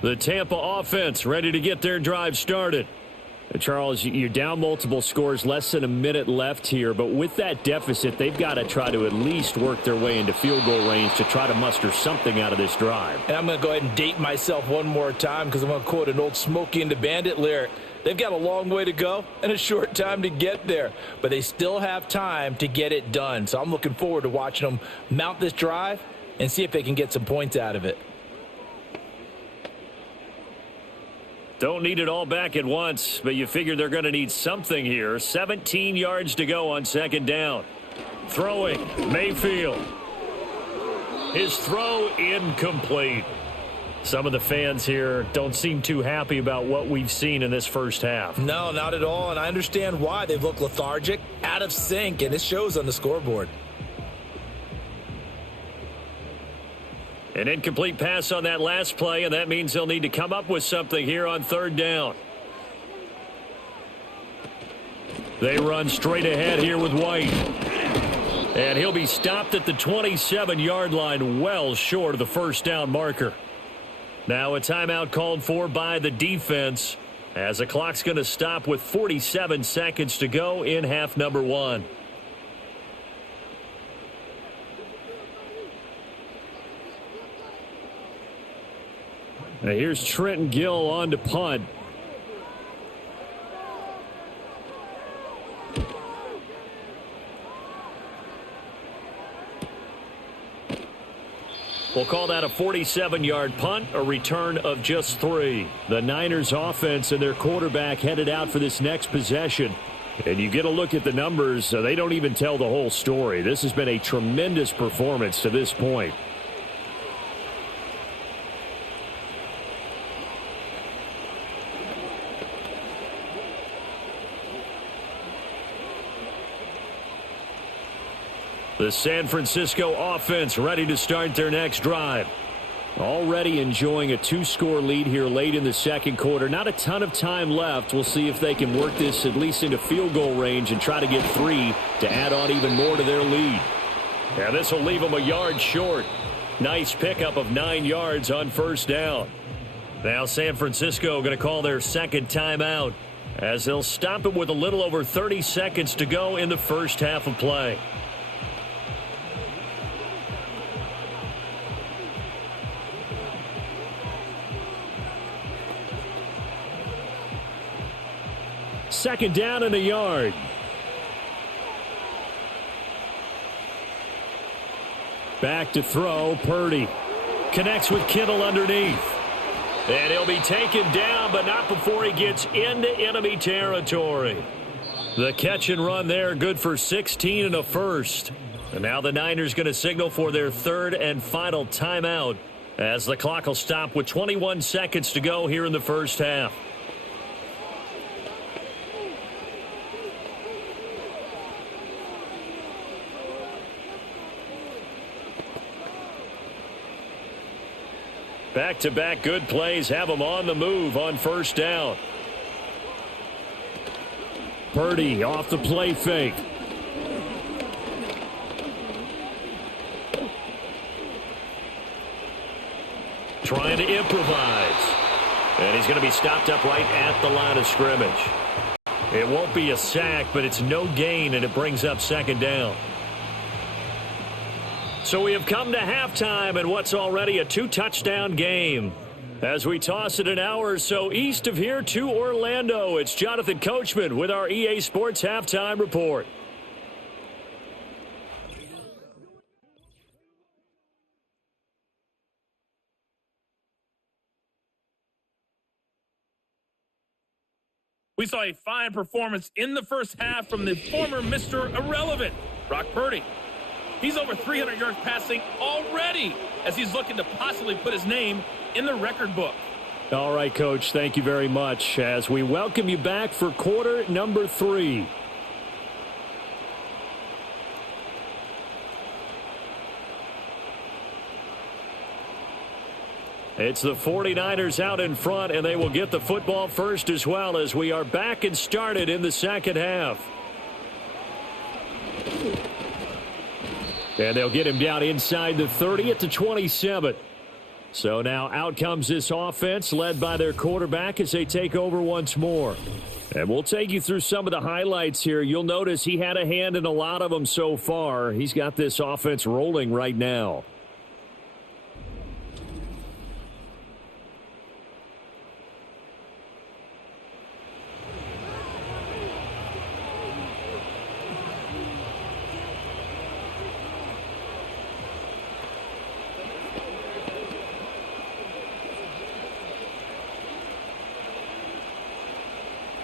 The Tampa offense ready to get their drive started. Charles, you're down multiple scores, less than a minute left here, but with that deficit, they've got to try to at least work their way into field goal range to try to muster something out of this drive. And I'm going to go ahead and date myself one more time because I'm going to quote an old Smokey and the Bandit lyric. They've got a long way to go and a short time to get there, but they still have time to get it done. So I'm looking forward to watching them mount this drive and see if they can get some points out of it. Don't need it all back at once, but you figure they're going to need something here. 17 yards to go on second down. Throwing, Mayfield. His throw incomplete. Some of the fans here don't seem too happy about what we've seen in this first half. No, not at all, and I understand why. They've looked lethargic, out of sync, and it shows on the scoreboard. An incomplete pass on that last play, and that means they'll need to come up with something here on third down. They run straight ahead here with White. And he'll be stopped at the 27-yard line, well short of the first down marker. Now a timeout called for by the defense as the clock's going to stop with 47 seconds to go in half number 1. Now here's Trenton Gill on to punt. We'll call that a 47-yard punt, a return of just 3. The Niners offense and their quarterback headed out for this next possession. And you get a look at the numbers, they don't even tell the whole story. This has been a tremendous performance to this point. The San Francisco offense ready to start their next drive. Already enjoying a 2-score lead here late in the second quarter. Not a ton of time left. We'll see if they can work this at least into field goal range and try to get 3 to add on even more to their lead. Yeah, this will leave them a yard short. Nice pickup of 9 yards on first down. Now San Francisco going to call their second timeout as they'll stop it with a little over 30 seconds to go in the first half of play. Second down and a yard. Back to throw, Purdy. Connects with Kittle underneath. And he'll be taken down, but not before he gets into enemy territory. The catch and run there, good for 16 and a first. And now the Niners going to signal for their third and final timeout as the clock will stop with 21 seconds to go here in the first half. Back-to-back good plays have them on the move on first down. Purdy off the play fake. Trying to improvise. And he's going to be stopped up right at the line of scrimmage. It won't be a sack, but it's no gain, and it brings up second down. So we have come to halftime in what's already a 2-touchdown game. As we toss it an hour or so east of here to Orlando, it's Jonathan Coachman with our EA Sports Halftime Report. We saw a fine performance in the first half from the former Mr. Irrelevant, Brock Purdy. He's over 300 yards passing already as he's looking to possibly put his name in the record book. All right, Coach, thank you very much as we welcome you back for quarter number 3. It's the 49ers out in front, and they will get the football first as well as we are back and started in the second half. And they'll get him down inside the 30 at the 27. So now out comes this offense led by their quarterback as they take over once more. And we'll take you through some of the highlights here. You'll notice he had a hand in a lot of them so far. He's got this offense rolling right now.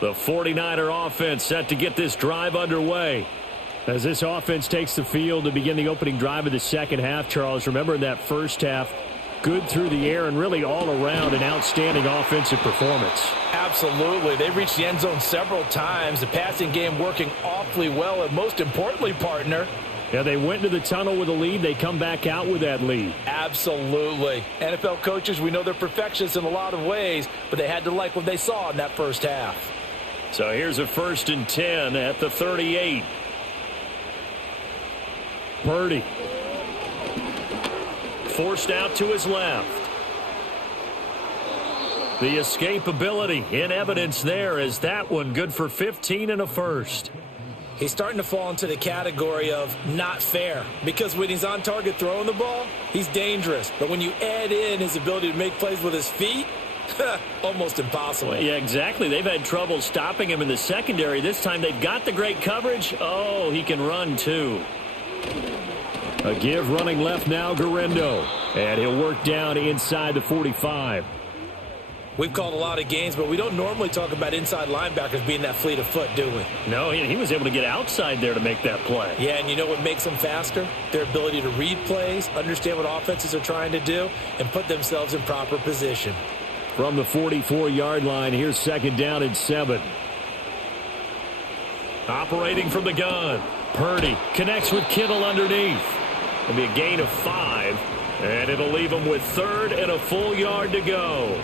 The 49er offense set to get this drive underway. As this offense takes the field to begin the opening drive of the second half, Charles, remember in that first half, good through the air and really all around an outstanding offensive performance. Absolutely. They reached the end zone several times. The passing game working awfully well, and most importantly, partner, yeah, they went into the tunnel with a lead. They come back out with that lead. Absolutely. NFL coaches, we know they're perfectionists in a lot of ways, but they had to like what they saw in that first half. So here's a 1st and 10 at the 38. Purdy. Forced out to his left. The escapability in evidence there as that one good for 15 and a first. He's starting to fall into the category of not fair because when he's on target throwing the ball, he's dangerous. But when you add in his ability to make plays with his feet, almost impossible. Yeah, exactly. They've had trouble stopping him in the secondary. This time they've got the great coverage. Oh, he can run too. A give running left now, Garendo. And he'll work down inside the 45. We've called a lot of games, but we don't normally talk about inside linebackers being that fleet of foot, do we? No, he was able to get outside there to make that play. Yeah, and you know what makes them faster? Their ability to read plays, understand what offenses are trying to do, and put themselves in proper position. From the 44-yard line, here's 2nd down and 7. Operating from the gun. Purdy connects with Kittle underneath. It'll be a gain of 5, and it'll leave him with 3rd and a full yard to go.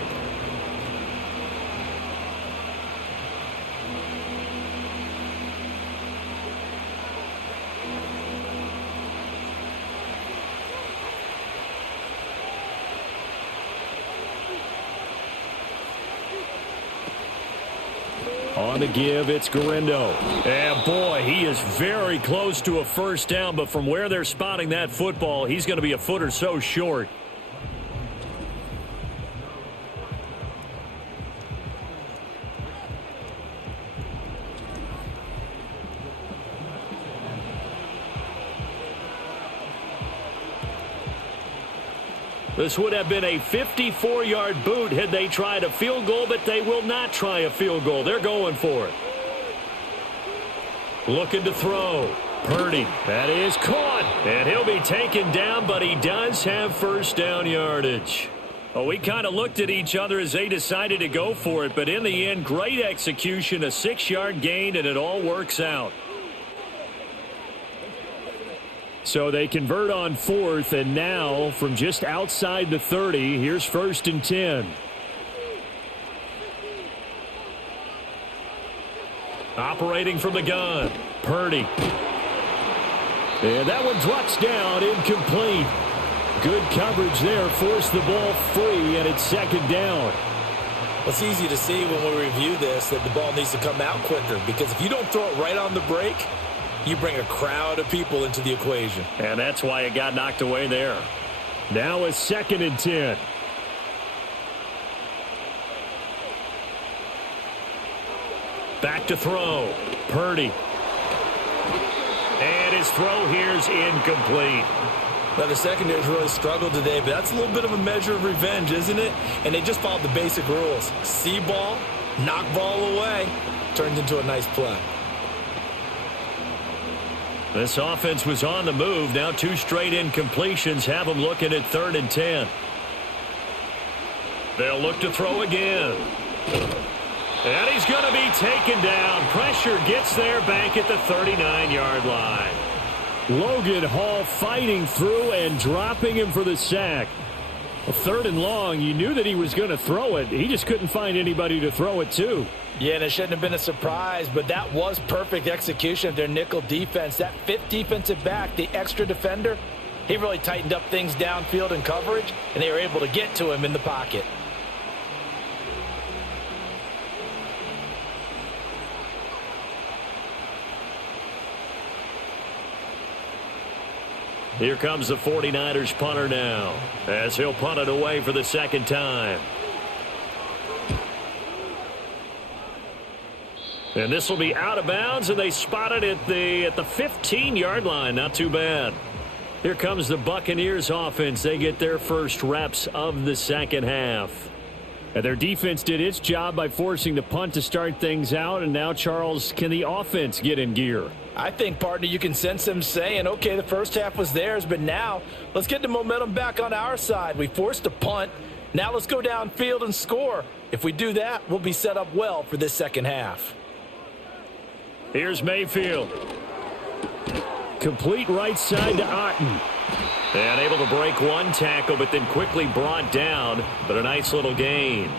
On the give, it's Garendo. And boy, he is very close to a first down, but from where they're spotting that football, he's going to be a foot or so short. This would have been a 54-yard boot had they tried a field goal, but they will not try a field goal. They're going for it. Looking to throw. Purdy. That is caught. And he'll be taken down, but he does have first down yardage. Well, we kind of looked at each other as they decided to go for it, but in the end, great execution, a 6-yard gain, and it all works out. So they convert on 4th, and now from just outside the 30, here's 1st and 10. Operating from the gun, Purdy. And that one drops down, incomplete. Good coverage there, forced the ball free, and it's 2nd down. It's easy to see when we review this that the ball needs to come out quicker, because if you don't throw it right on the break, you bring a crowd of people into the equation. And that's why it got knocked away there. Now it's 2nd and 10. Back to throw. Purdy. And his throw here's incomplete. Well, the secondary's really struggled today, but that's a little bit of a measure of revenge, isn't it? And they just followed the basic rules. See ball, knock ball away. Turns into a nice play. This offense was on the move. Now 2 straight incompletions have them looking at 3rd and 10. They'll look to throw again. And he's going to be taken down. Pressure gets there back at the 39-yard line. Logan Hall fighting through and dropping him for the sack. A 3rd and long. You knew that he was going to throw it. He just couldn't find anybody to throw it to. Yeah, and it shouldn't have been a surprise, but that was perfect execution of their nickel defense. That 5th defensive back, the extra defender, he really tightened up things downfield in coverage, and they were able to get to him in the pocket. Here comes the 49ers punter now, as he'll punt it away for the 2nd time. And this will be out of bounds, and they spot it at the 15-yard line. Not too bad. Here comes the Buccaneers offense. They get their first reps of the 2nd half. And their defense did its job by forcing the punt to start things out. And now, Charles, can the offense get in gear? I think, partner, you can sense them saying, okay, the first half was theirs, but now let's get the momentum back on our side. We forced a punt. Now let's go downfield and score. If we do that, we'll be set up well for this 2nd half. Here's Mayfield. Complete right side to Otten. And able to break one tackle, but then quickly brought down. But a nice little gain.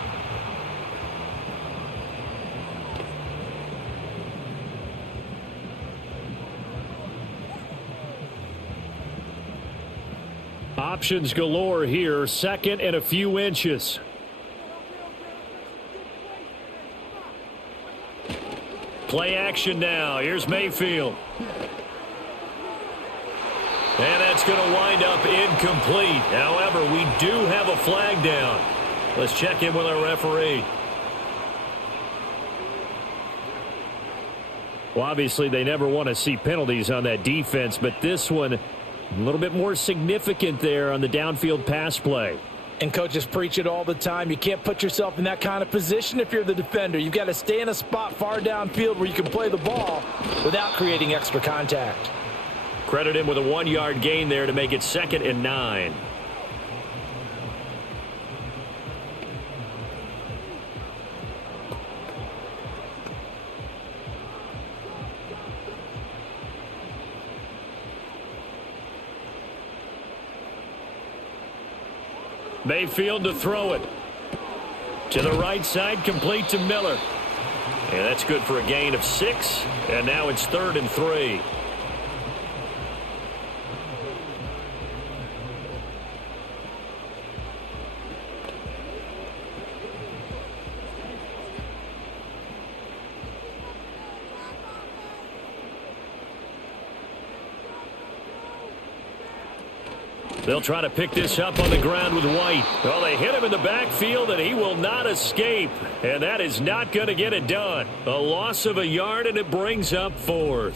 Options galore here. 2nd and a few inches. Play action now. Here's Mayfield. And that's going to wind up incomplete. However, we do have a flag down. Let's check in with our referee. Well, obviously, they never want to see penalties on that defense, but this one a little bit more significant there on the downfield pass play. And coaches preach it all the time. You can't put yourself in that kind of position if you're the defender. You've got to stay in a spot far downfield where you can play the ball without creating extra contact. Credit him with a 1-yard gain there to make it 2nd and 9. Mayfield to throw it. To the right side, complete to Miller. And that's good for a gain of 6. And now it's 3rd and 3. They'll try to pick this up on the ground with White. Well, they hit him in the backfield, and he will not escape. And that is not going to get it done. A loss of a yard, and it brings up 4th.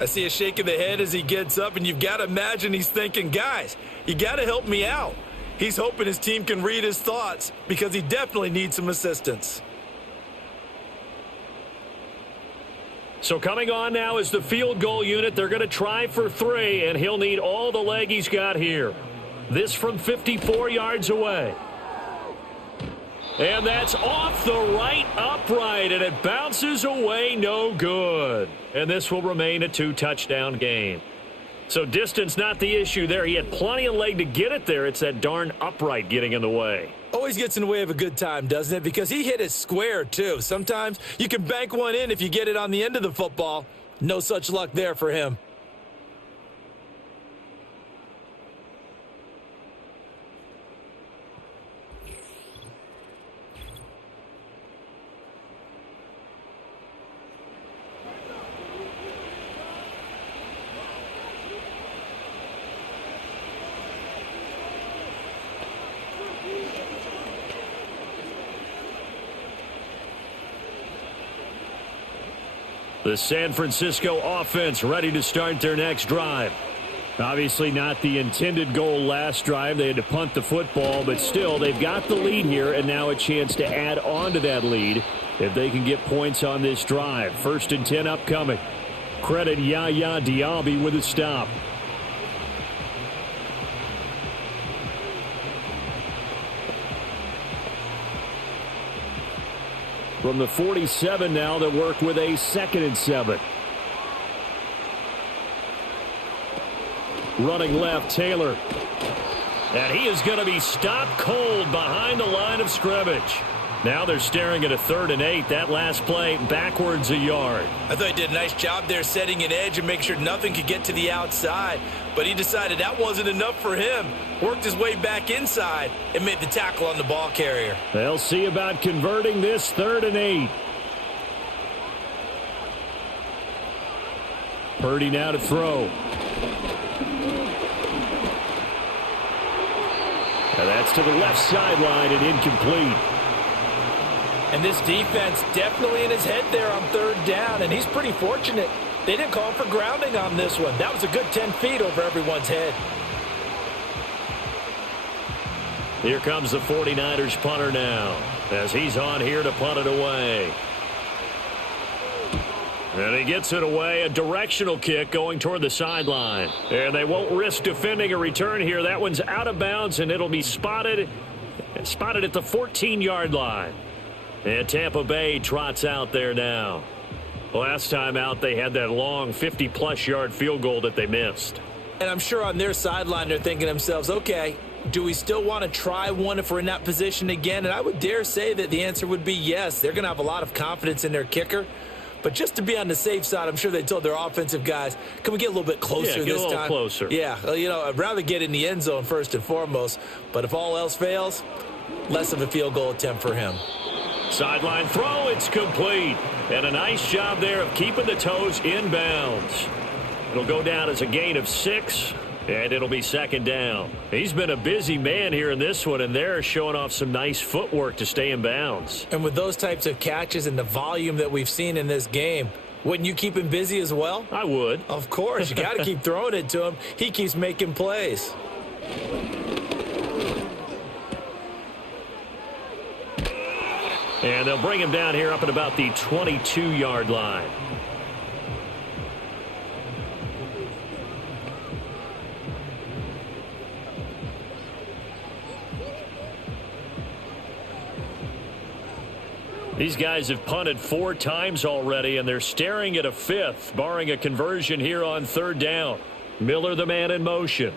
I see a shake of the head as he gets up, and you've got to imagine he's thinking, guys, you got to help me out. He's hoping his team can read his thoughts because he definitely needs some assistance. So coming on now is the field goal unit. They're going to try for 3, and he'll need all the leg he's got here. This from 54 yards away. And that's off the right upright, and it bounces away no good. And this will remain a 2-touchdown game. So distance not the issue there. He had plenty of leg to get it there. It's that darn upright getting in the way. Always gets in the way of a good time, doesn't it? Because he hit it square, too. Sometimes you can bank one in if you get it on the end of the football. No such luck there for him. The San Francisco offense ready to start their next drive. Obviously not the intended goal last drive. They had to punt the football, but still they've got the lead here, and now a chance to add on to that lead if they can get points on this drive. 1st and 10 upcoming. Credit Yaya Diaby with a stop. From the 47 now, they'll work with a 2nd and 7. Running left, Taylor. And he is going to be stopped cold behind the line of scrimmage. Now they're staring at a 3rd and 8. That last play backwards a yard. I thought he did a nice job there setting an edge and making sure nothing could get to the outside. But he decided that wasn't enough for him. Worked his way back inside and made the tackle on the ball carrier. They'll see about converting this 3rd and 8. Purdy now to throw. And that's to the left sideline and incomplete. And this defense definitely in his head there on 3rd down, and he's pretty fortunate. They didn't call for grounding on this one. That was a good 10 feet over everyone's head. Here comes the 49ers punter now, as he's on here to punt it away. And he gets it away, a directional kick going toward the sideline. And they won't risk defending a return here. That one's out of bounds, and it'll be spotted at the 14-yard line. And Tampa Bay trots out there now. Last time out, they had that long 50-plus yard field goal that they missed. And I'm sure on their sideline, they're thinking to themselves, okay, do we still want to try one if we're in that position again? And I would dare say that the answer would be yes. They're going to have a lot of confidence in their kicker. But just to be on the safe side, I'm sure they told their offensive guys, can we get a little bit closer this time? Yeah, get a little closer. Yeah, you know, I'd rather get in the end zone first and foremost. But if all else fails, less of a field goal attempt for him. Sideline throw, it's complete. And a nice job there of keeping the toes inbounds. It'll go down as a gain of 6, and it'll be 2nd down. He's been a busy man here in this one, and they're showing off some nice footwork to stay in bounds. And with those types of catches and the volume that we've seen in this game, wouldn't you keep him busy as well? I would. Of course. You got to keep throwing it to him. He keeps making plays. And they'll bring him down here up at about the 22-yard line. These guys have punted 4 times already, and they're staring at a 5th, barring a conversion here on 3rd down. Miller, the man in motion.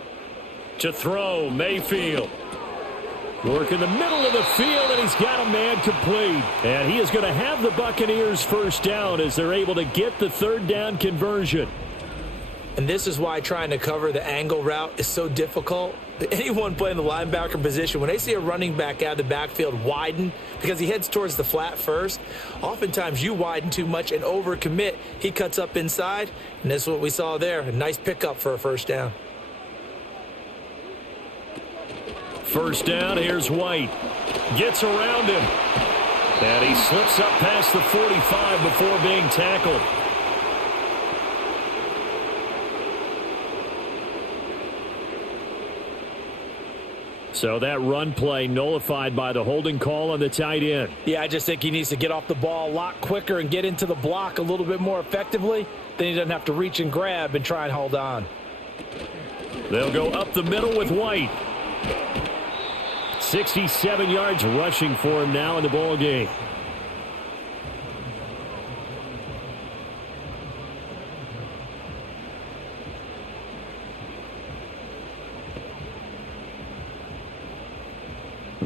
To throw, Mayfield. Work in the middle of the field, and he's got a man complete. And he is going to have the Buccaneers 1st down as they're able to get the 3rd down conversion. And this is why trying to cover the angle route is so difficult. Anyone playing the linebacker position, when they see a running back out of the backfield widen because he heads towards the flat first, oftentimes you widen too much and overcommit. He cuts up inside, and that's what we saw there. A nice pickup for a 1st down. 1st down, here's White. Gets around him. And he slips up past the 45 before being tackled. So that run play nullified by the holding call on the tight end. Yeah, I just think he needs to get off the ball a lot quicker and get into the block a little bit more effectively. Then he doesn't have to reach and grab and try and hold on. They'll go up the middle with White. 67 yards rushing for him now in the ball game.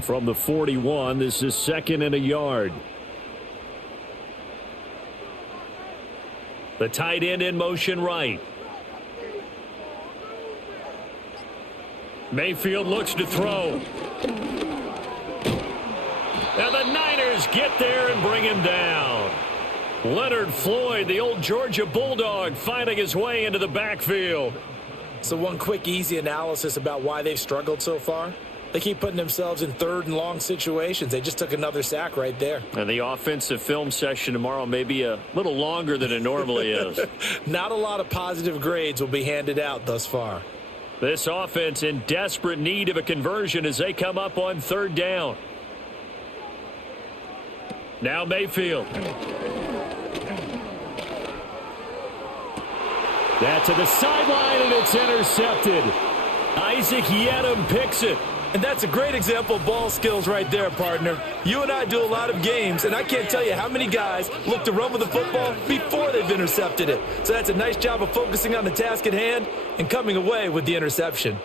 From the 41, this is 2nd and a yard. The tight end in motion right. Mayfield looks to throw. And the Niners get there and bring him down. Leonard Floyd, the old Georgia Bulldog, finding his way into the backfield. So one quick, easy analysis about why they've struggled so far. They keep putting themselves in 3rd and long situations. They just took another sack right there. And the offensive film session tomorrow may be a little longer than it normally is. Not a lot of positive grades will be handed out thus far. This offense in desperate need of a conversion as they come up on 3rd down. Now Mayfield. That to the sideline, and it's intercepted. Isaac Yedem picks it. And that's a great example of ball skills right there, partner. You and I do a lot of games, and I can't tell you how many guys look to run with the football before they've intercepted it. So that's a nice job of focusing on the task at hand and coming away with the interception.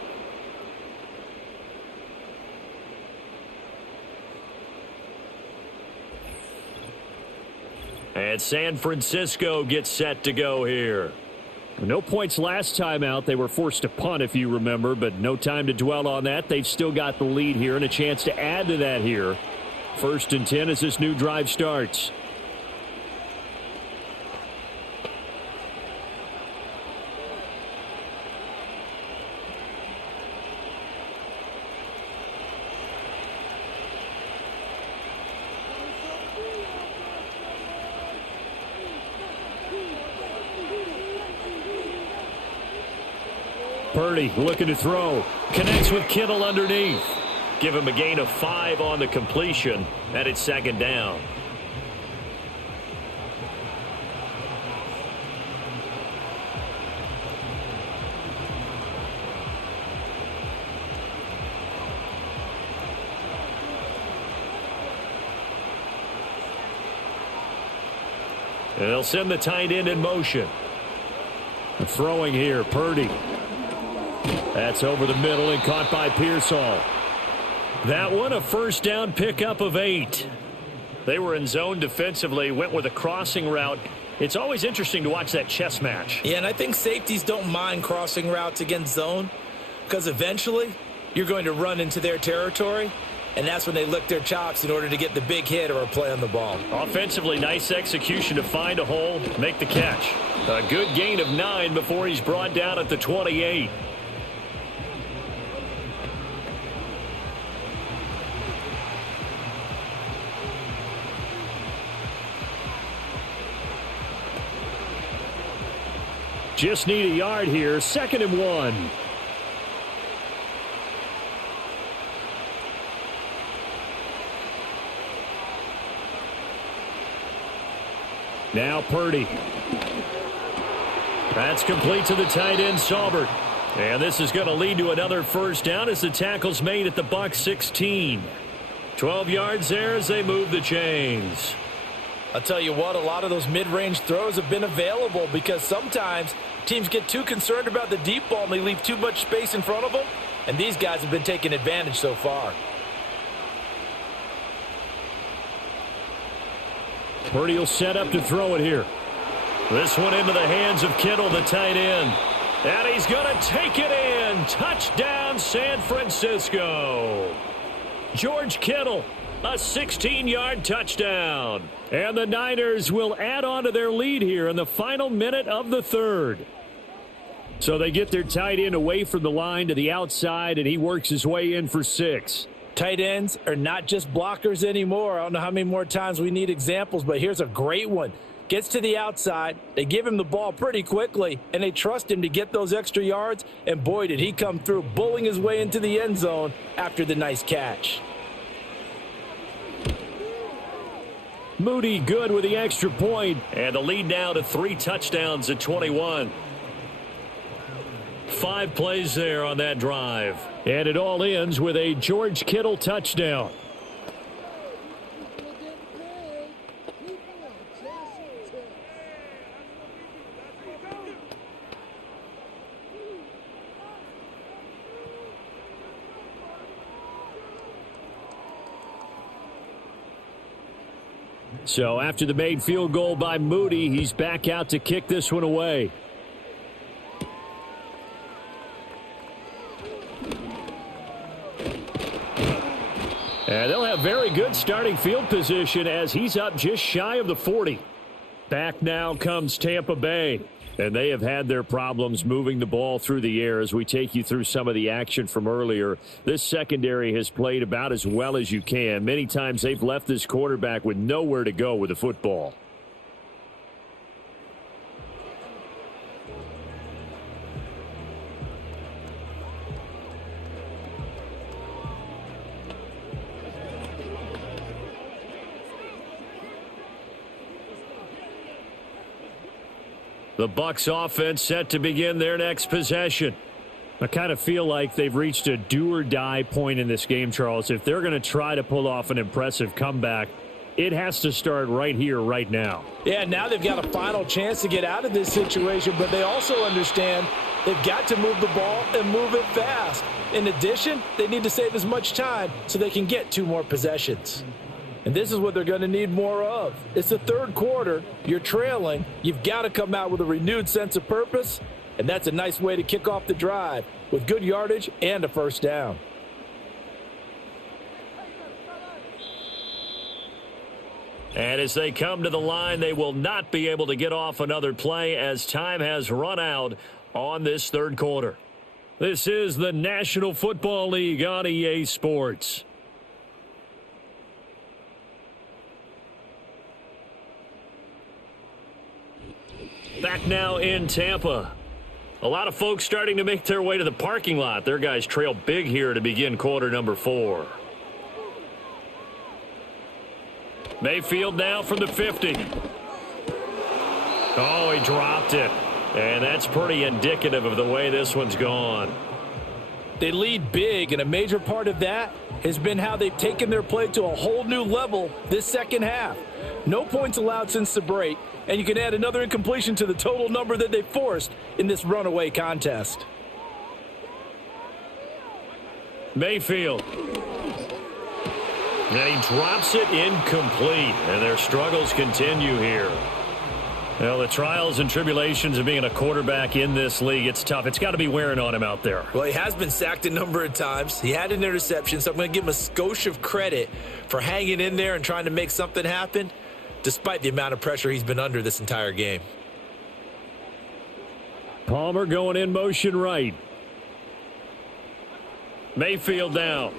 And San Francisco gets set to go here. No points last time out. They were forced to punt, if you remember, but no time to dwell on that. They've still got the lead here and a chance to add to that here. 1st and 10 as this new drive starts. Purdy looking to throw. Connects with Kittle underneath. Give him a gain of 5 on the completion. And it's 2nd down. And they'll send the tight end in motion. Throwing here, Purdy. That's over the middle and caught by Pearsall. That one a 1st down pickup of 8. They were in zone defensively, went with a crossing route. It's always interesting to watch that chess match. Yeah, and I think safeties don't mind crossing routes against zone because eventually you're going to run into their territory, and that's when they lick their chops in order to get the big hit or a play on the ball. Offensively, nice execution to find a hole, make the catch. A good gain of 9 before he's brought down at the 28. Just need a yard here. 2nd and 1. Now Purdy. That's complete to the tight end, Saubert. And this is going to lead to another 1st down as the tackle's made at the Bucs 16. 12 yards there as they move the chains. I'll tell you what, a lot of those mid-range throws have been available because sometimes teams get too concerned about the deep ball and they leave too much space in front of them, and these guys have been taking advantage so far. Purdy will set up to throw it here. This one into the hands of Kittle, the tight end. And he's going to take it in. Touchdown, San Francisco. George Kittle, a 16-yard touchdown. And the Niners will add on to their lead here in the final minute of the 3rd. So they get their tight end away from the line to the outside, and he works his way in for 6. Tight ends are not just blockers anymore. I don't know how many more times we need examples, but here's a great one. gets to the outside. They give him the ball pretty quickly, and they trust him to get those extra yards. And boy, did he come through, bullying his way into the end zone after the nice catch. Moody good with the extra point. And the lead now to 3 touchdowns at 21. 5 plays there on that drive. And it all ends with a George Kittle touchdown. So after the made field goal by Moody, he's back out to kick this one away. And they'll have very good starting field position as he's up just shy of the 40. Back now comes Tampa Bay. And they have had their problems moving the ball through the air as we take you through some of the action from earlier. This secondary has played about as well as you can. Many times they've left this quarterback with nowhere to go with the football. The Bucs offense set to begin their next possession. I kind of feel like they've reached a do-or-die point in this game, Charles. If they're going to try to pull off an impressive comeback, it has to start right here, right now. Yeah, now they've got a final chance to get out of this situation, but they also understand they've got to move the ball and move it fast. In addition, they need to save as much time so they can get 2 more possessions. And this is what they're going to need more of. It's the third quarter. You're trailing. You've got to come out with a renewed sense of purpose. And that's a nice way to kick off the drive with good yardage and a first down. And as they come to the line, they will not be able to get off another play as time has run out on this third quarter. This is the National Football League on EA Sports. Back now in Tampa. A lot of folks starting to make their way to the parking lot. Their guys trail big here to begin quarter number 4. Mayfield now from the 50. Oh, he dropped it. And that's pretty indicative of the way this one's gone. They lead big, and a major part of that has been how they've taken their play to a whole new level this second half. No points allowed since the break, and you can add another incompletion to the total number that they forced in this runaway contest. Mayfield. And he drops it incomplete, and their struggles continue here. Well, the trials and tribulations of being a quarterback in this league, it's tough. It's got to be wearing on him out there. Well, he has been sacked a number of times. He had an interception, so I'm going to give him a skosh of credit for hanging in there and trying to make something happen, despite the amount of pressure he's been under this entire game. Palmer going in motion right. Mayfield down.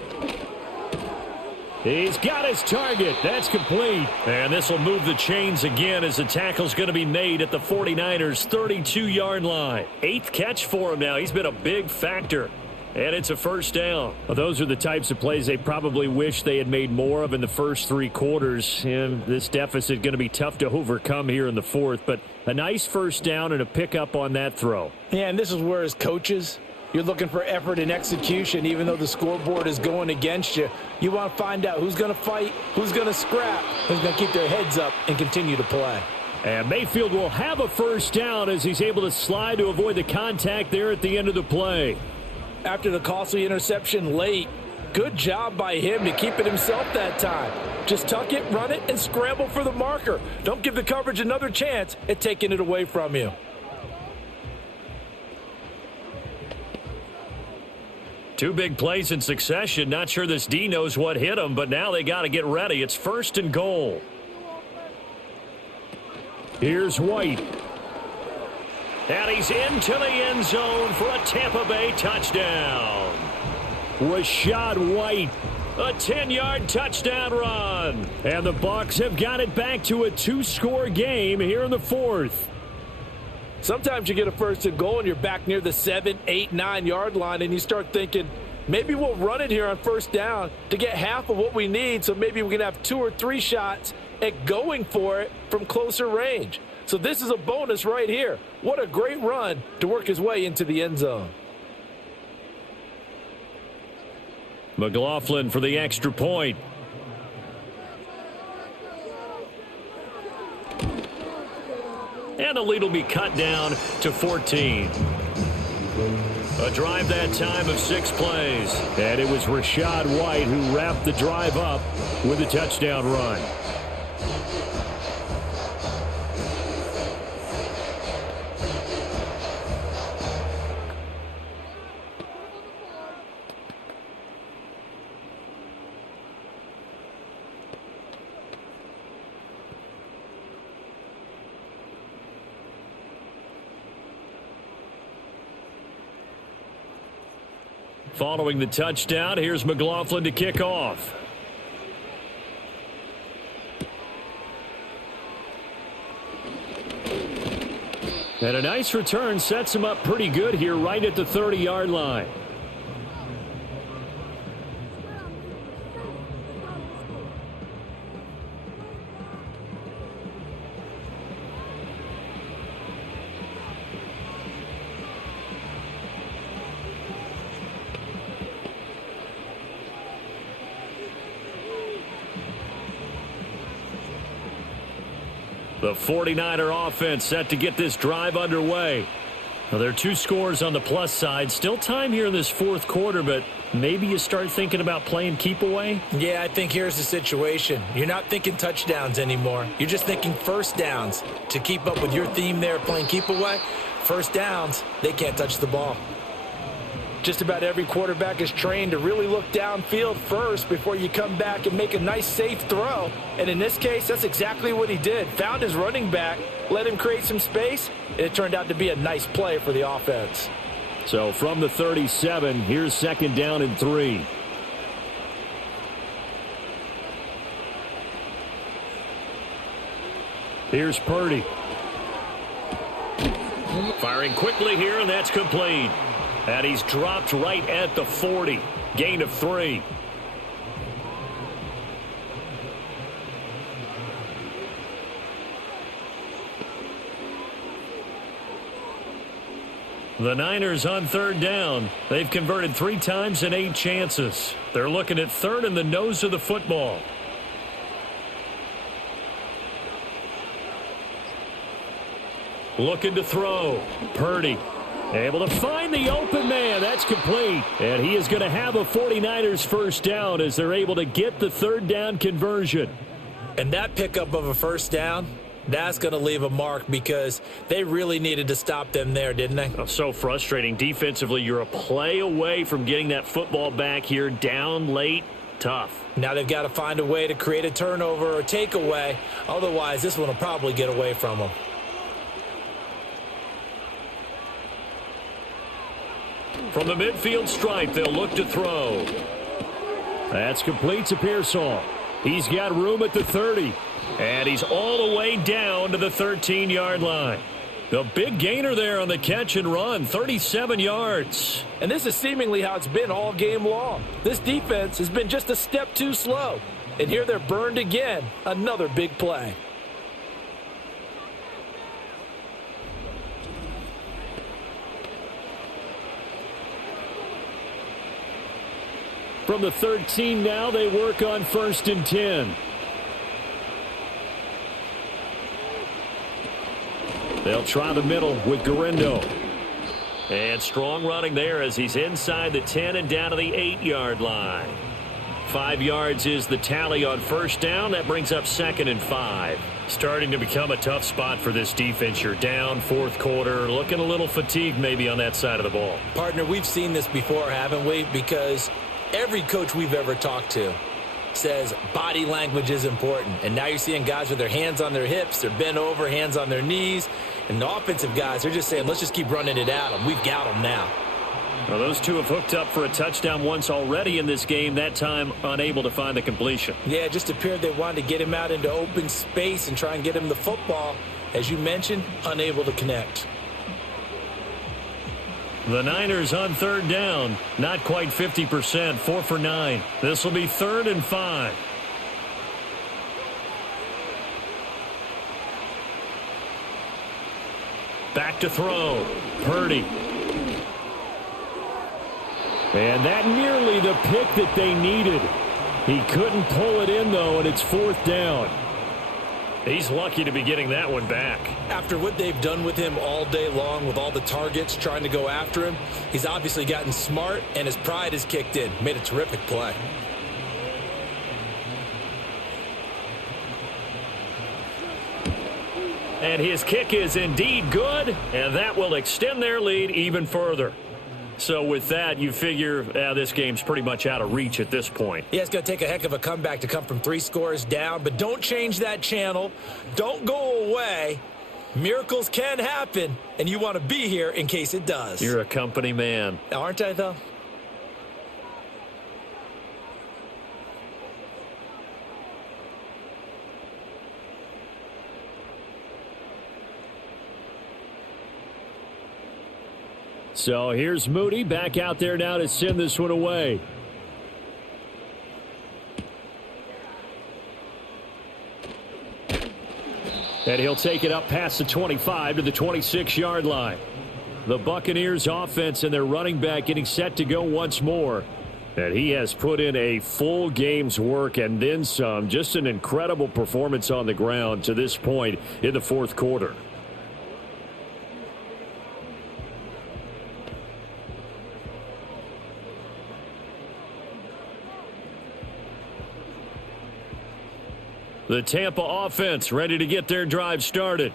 He's got his target. That's complete. And this will move the chains again as the tackle's going to be made at the 49ers' 32-yard line. 8th catch for him now. He's been a big factor. And it's a first down. Well, those are the types of plays they probably wish they had made more of in the first 3 quarters. And this deficit going to be tough to overcome here in the 4th. But a nice first down and a pickup on that throw. Yeah, and this is where as coaches, you're looking for effort and execution, even though the scoreboard is going against you. You want to find out who's going to fight, who's going to scrap, who's going to keep their heads up and continue to play. And Mayfield will have a first down as he's able to slide to avoid the contact there at the end of the play. After the costly interception late, good job by him to keep it himself that time. Just tuck it, run it, and scramble for the marker. Don't give the coverage another chance at taking it away from you. Two big plays in succession. Not sure this D knows what hit him, but now they got to get ready. It's 1st and goal. Here's White. And he's into the end zone for a Tampa Bay touchdown. Rashad White A 10-yard touchdown run. And the Bucs have got it back to a 2-score game here in the fourth. Sometimes you get a first and goal and you're back near the 7, 8, 9-yard line and you start thinking, maybe we'll run it here on first down to get half of what we need, so maybe we can have 2 or 3 shots at going for it from closer range. So this is a bonus right here. What a great run to work his way into the end zone. McLaughlin for the extra point. And the lead will be cut down to 14. A drive that time of 6 plays. And it was Rachaad White who wrapped the drive up with a touchdown run. Following the touchdown, here's McLaughlin to kick off. And a nice return sets him up pretty good here right at the 30-yard line. The 49er offense set to get this drive underway. Well, there are 2 scores on the plus side. Still time here in this fourth quarter, but maybe you start thinking about playing keep away? Yeah, I think here's the situation. You're not thinking touchdowns anymore. You're just thinking first downs. To keep up with your theme there, playing keep away, first downs, they can't touch the ball. Just about every quarterback is trained to really look downfield first before you come back and make a nice, safe throw. And in this case, that's exactly what he did. Found his running back, let him create some space, and it turned out to be a nice play for the offense. So from the 37, here's 2nd down and 3. Here's Purdy. Firing quickly here, and that's complete. And he's dropped right at the 40. Gain of 3. The Niners on 3rd down. They've converted 3 times in 8 chances. They're looking at 3rd in the nose of the football. Looking to throw. Purdy. Able to find the open man. That's complete. And he is going to have a 49ers first down as they're able to get the 3rd down conversion. And that pickup of a first down, that's going to leave a mark because they really needed to stop them there, didn't they? Oh, so frustrating. Defensively, you're a play away from getting that football back here. Down late. Tough. Now they've got to find a way to create a turnover or takeaway. Otherwise, this one will probably get away from them. From the midfield stripe, they'll look to throw. That's complete to Pearsall. He's got room at the 30. And he's all the way down to the 13-yard line. The big gainer there on the catch and run, 37 yards. And this is seemingly how it's been all game long. This defense has been just a step too slow. And here they're burned again. Another big play. From the 13 now, they work on 1st and 10. They'll try the middle with Guerendo. And strong running there as he's inside the 10 and down to the 8-yard line. 5 yards is the tally on first down. That brings up 2nd and 5. Starting to become a tough spot for this defense. You're down, fourth quarter, looking a little fatigued maybe on that side of the ball. Partner, we've seen this before, haven't we? Because every coach we've ever talked to says body language is important. And now you're seeing guys with their hands on their hips, they're bent over, hands on their knees. And the offensive guys are just saying, let's just keep running it at them. We've got them now. Well, those two have hooked up for a touchdown once already in this game, that time unable to find the completion. Yeah, it just appeared they wanted to get him out into open space and try and get him the football. As you mentioned, unable to connect. The Niners on third down, not quite 50%, 4 for 9. This will be 3rd and 5. Back to throw. Purdy. And that nearly the pick that they needed. He couldn't pull it in, though, and it's 4th down. He's lucky to be getting that one back. After what they've done with him all day long with all the targets trying to go after him, he's obviously gotten smart, and his pride has kicked in. Made a terrific play. And his kick is indeed good, and that will extend their lead even further. So with that, you figure this game's pretty much out of reach at this point. Yeah, it's going to take a heck of a comeback to come from 3 scores down, but don't change that channel. Don't go away. Miracles can happen, and you want to be here in case it does. You're a company man. Aren't I, though? So here's Moody back out there now to send this one away. And he'll take it up past the 25 to the 26-yard line. The Buccaneers offense and their running back getting set to go once more. And he has put in a full game's work and then some. Just an incredible performance on the ground to this point in the 4th quarter. The Tampa offense ready to get their drive started.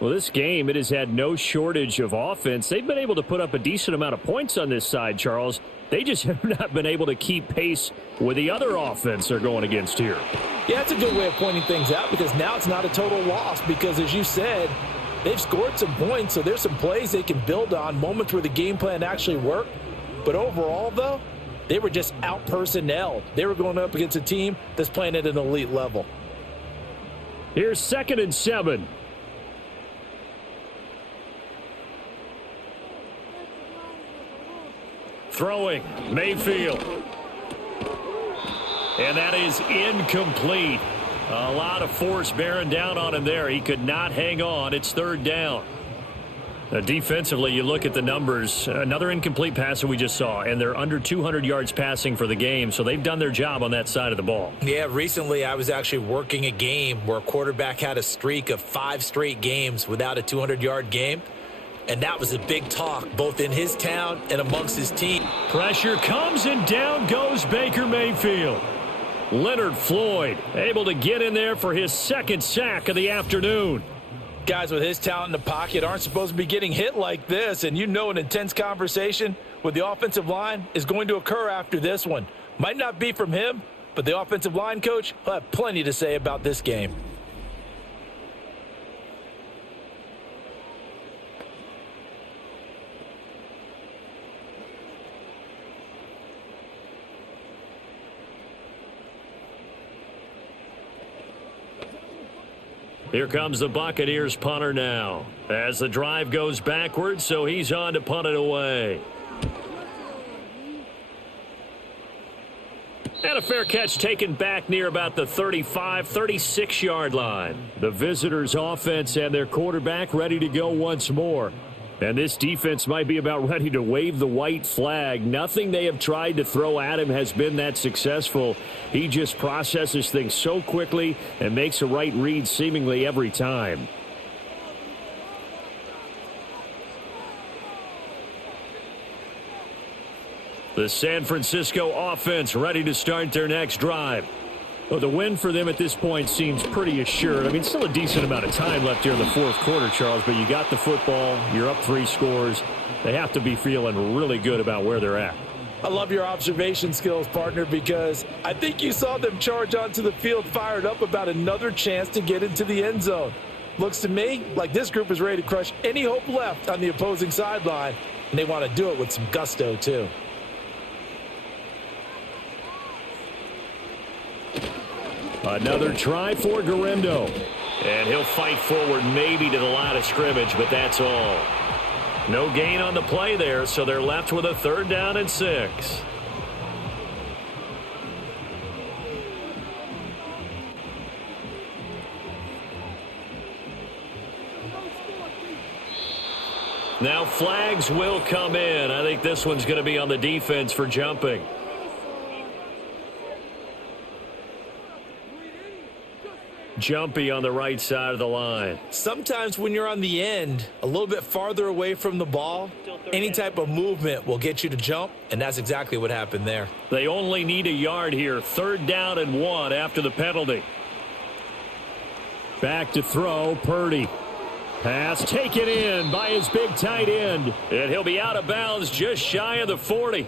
Well, this game, it has had no shortage of offense. They've been able to put up a decent amount of points on this side, Charles. They just have not been able to keep pace with the other offense they're going against here. Yeah, that's a good way of pointing things out because now it's not a total loss because, as you said, they've scored some points, so there's some plays they can build on, moments where the game plan actually worked. But overall, though, they were just out-personnelled. They were going up against a team that's playing at an elite level. Here's 2nd and 7. Throwing, Mayfield. And that is incomplete. A lot of force bearing down on him there. He could not hang on. It's 3rd down. Defensively, you look at the numbers. Another incomplete pass that we just saw, and they're under 200 yards passing for the game, so they've done their job on that side of the ball. Yeah, recently I was actually working a game where a quarterback had a streak of 5 straight games without a 200-yard game, and that was a big talk, both in his town and amongst his team. Pressure comes, and down goes Baker Mayfield. Leonard Floyd able to get in there for his 2nd sack of the afternoon. Guys with his talent in the pocket aren't supposed to be getting hit like this, and you know an intense conversation with the offensive line is going to occur after this one. Might not be from him, but the offensive line coach will have plenty to say about this game. Here comes the Buccaneers punter now. As the drive goes backwards, so he's on to punt it away. And a fair catch taken back near about the 35, 36-yard line. The visitors' offense and their quarterback ready to go once more. And this defense might be about ready to wave the white flag. Nothing they have tried to throw at him has been that successful. He just processes things so quickly and makes a right read seemingly every time. The San Francisco offense ready to start their next drive. Well, the win for them at this point seems pretty assured. I mean, still a decent amount of time left here in the 4th quarter, Charles, but you got the football. You're up 3 scores. They have to be feeling really good about where they're at. I love your observation skills, partner, because I think you saw them charge onto the field fired up about another chance to get into the end zone. Looks to me like this group is ready to crush any hope left on the opposing sideline and they want to do it with some gusto too. Another try for Guerrero. And he'll fight forward maybe to the line of scrimmage, but that's all. No gain on the play there, so they're left with a 3rd down and 6. Now flags will come in. I think this one's going to be on the defense for jumping. Jumpy on the right side of the line. Sometimes when you're on the end, a little bit farther away from the ball, any type of movement will get you to jump, and that's exactly what happened there. They only need a yard here. 3rd down and 1 after the penalty. Back to throw, Purdy. Pass taken in by his big tight end. And he'll be out of bounds just shy of the 40.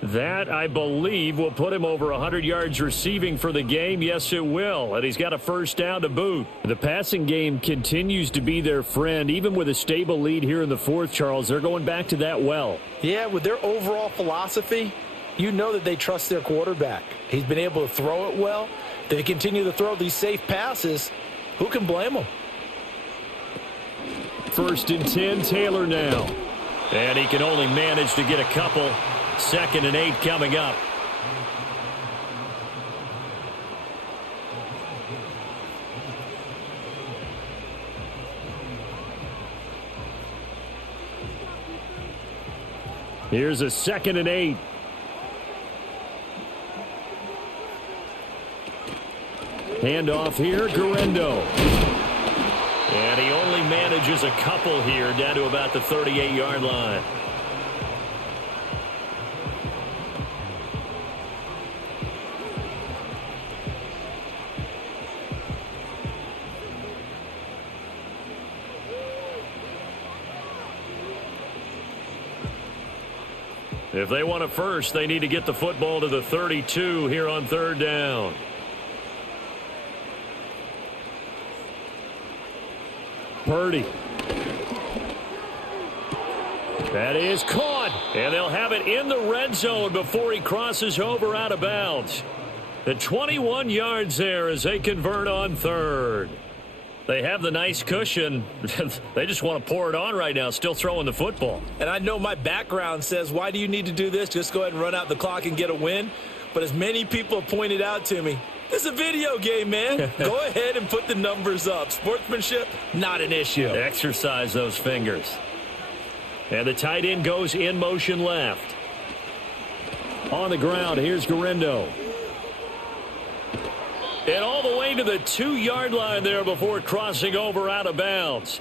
That, I believe, will put him over 100 yards receiving for the game. Yes, it will. And he's got a 1st down to boot. The passing game continues to be their friend. Even with a stable lead here in the 4th, Charles, they're going back to that well. Yeah, with their overall philosophy, you know that they trust their quarterback. He's been able to throw it well. They continue to throw these safe passes. Who can blame them? 1st and 10, Taylor now. And he can only manage to get a couple. 2nd and 8 coming up. Here's a 2nd and 8. Handoff here, Guerrero. And he only manages a couple here down to about the 38-yard line. If they want a first, they need to get the football to the 32 here on 3rd down. Purdy. That is caught. And they'll have it in the red zone before he crosses over out of bounds. The 21 yards there as they convert on 3rd. They have the nice cushion. They just want to pour it on right now, still throwing the football. And I know my background says, why do you need to do this? Just go ahead and run out the clock and get a win. But as many people have pointed out to me, this is a video game, man. Go ahead and put the numbers up. Sportsmanship, not an issue. Exercise those fingers. And the tight end goes in motion left. On the ground, here's Guerrero. And all the way to the 2-yard line there before crossing over out of bounds.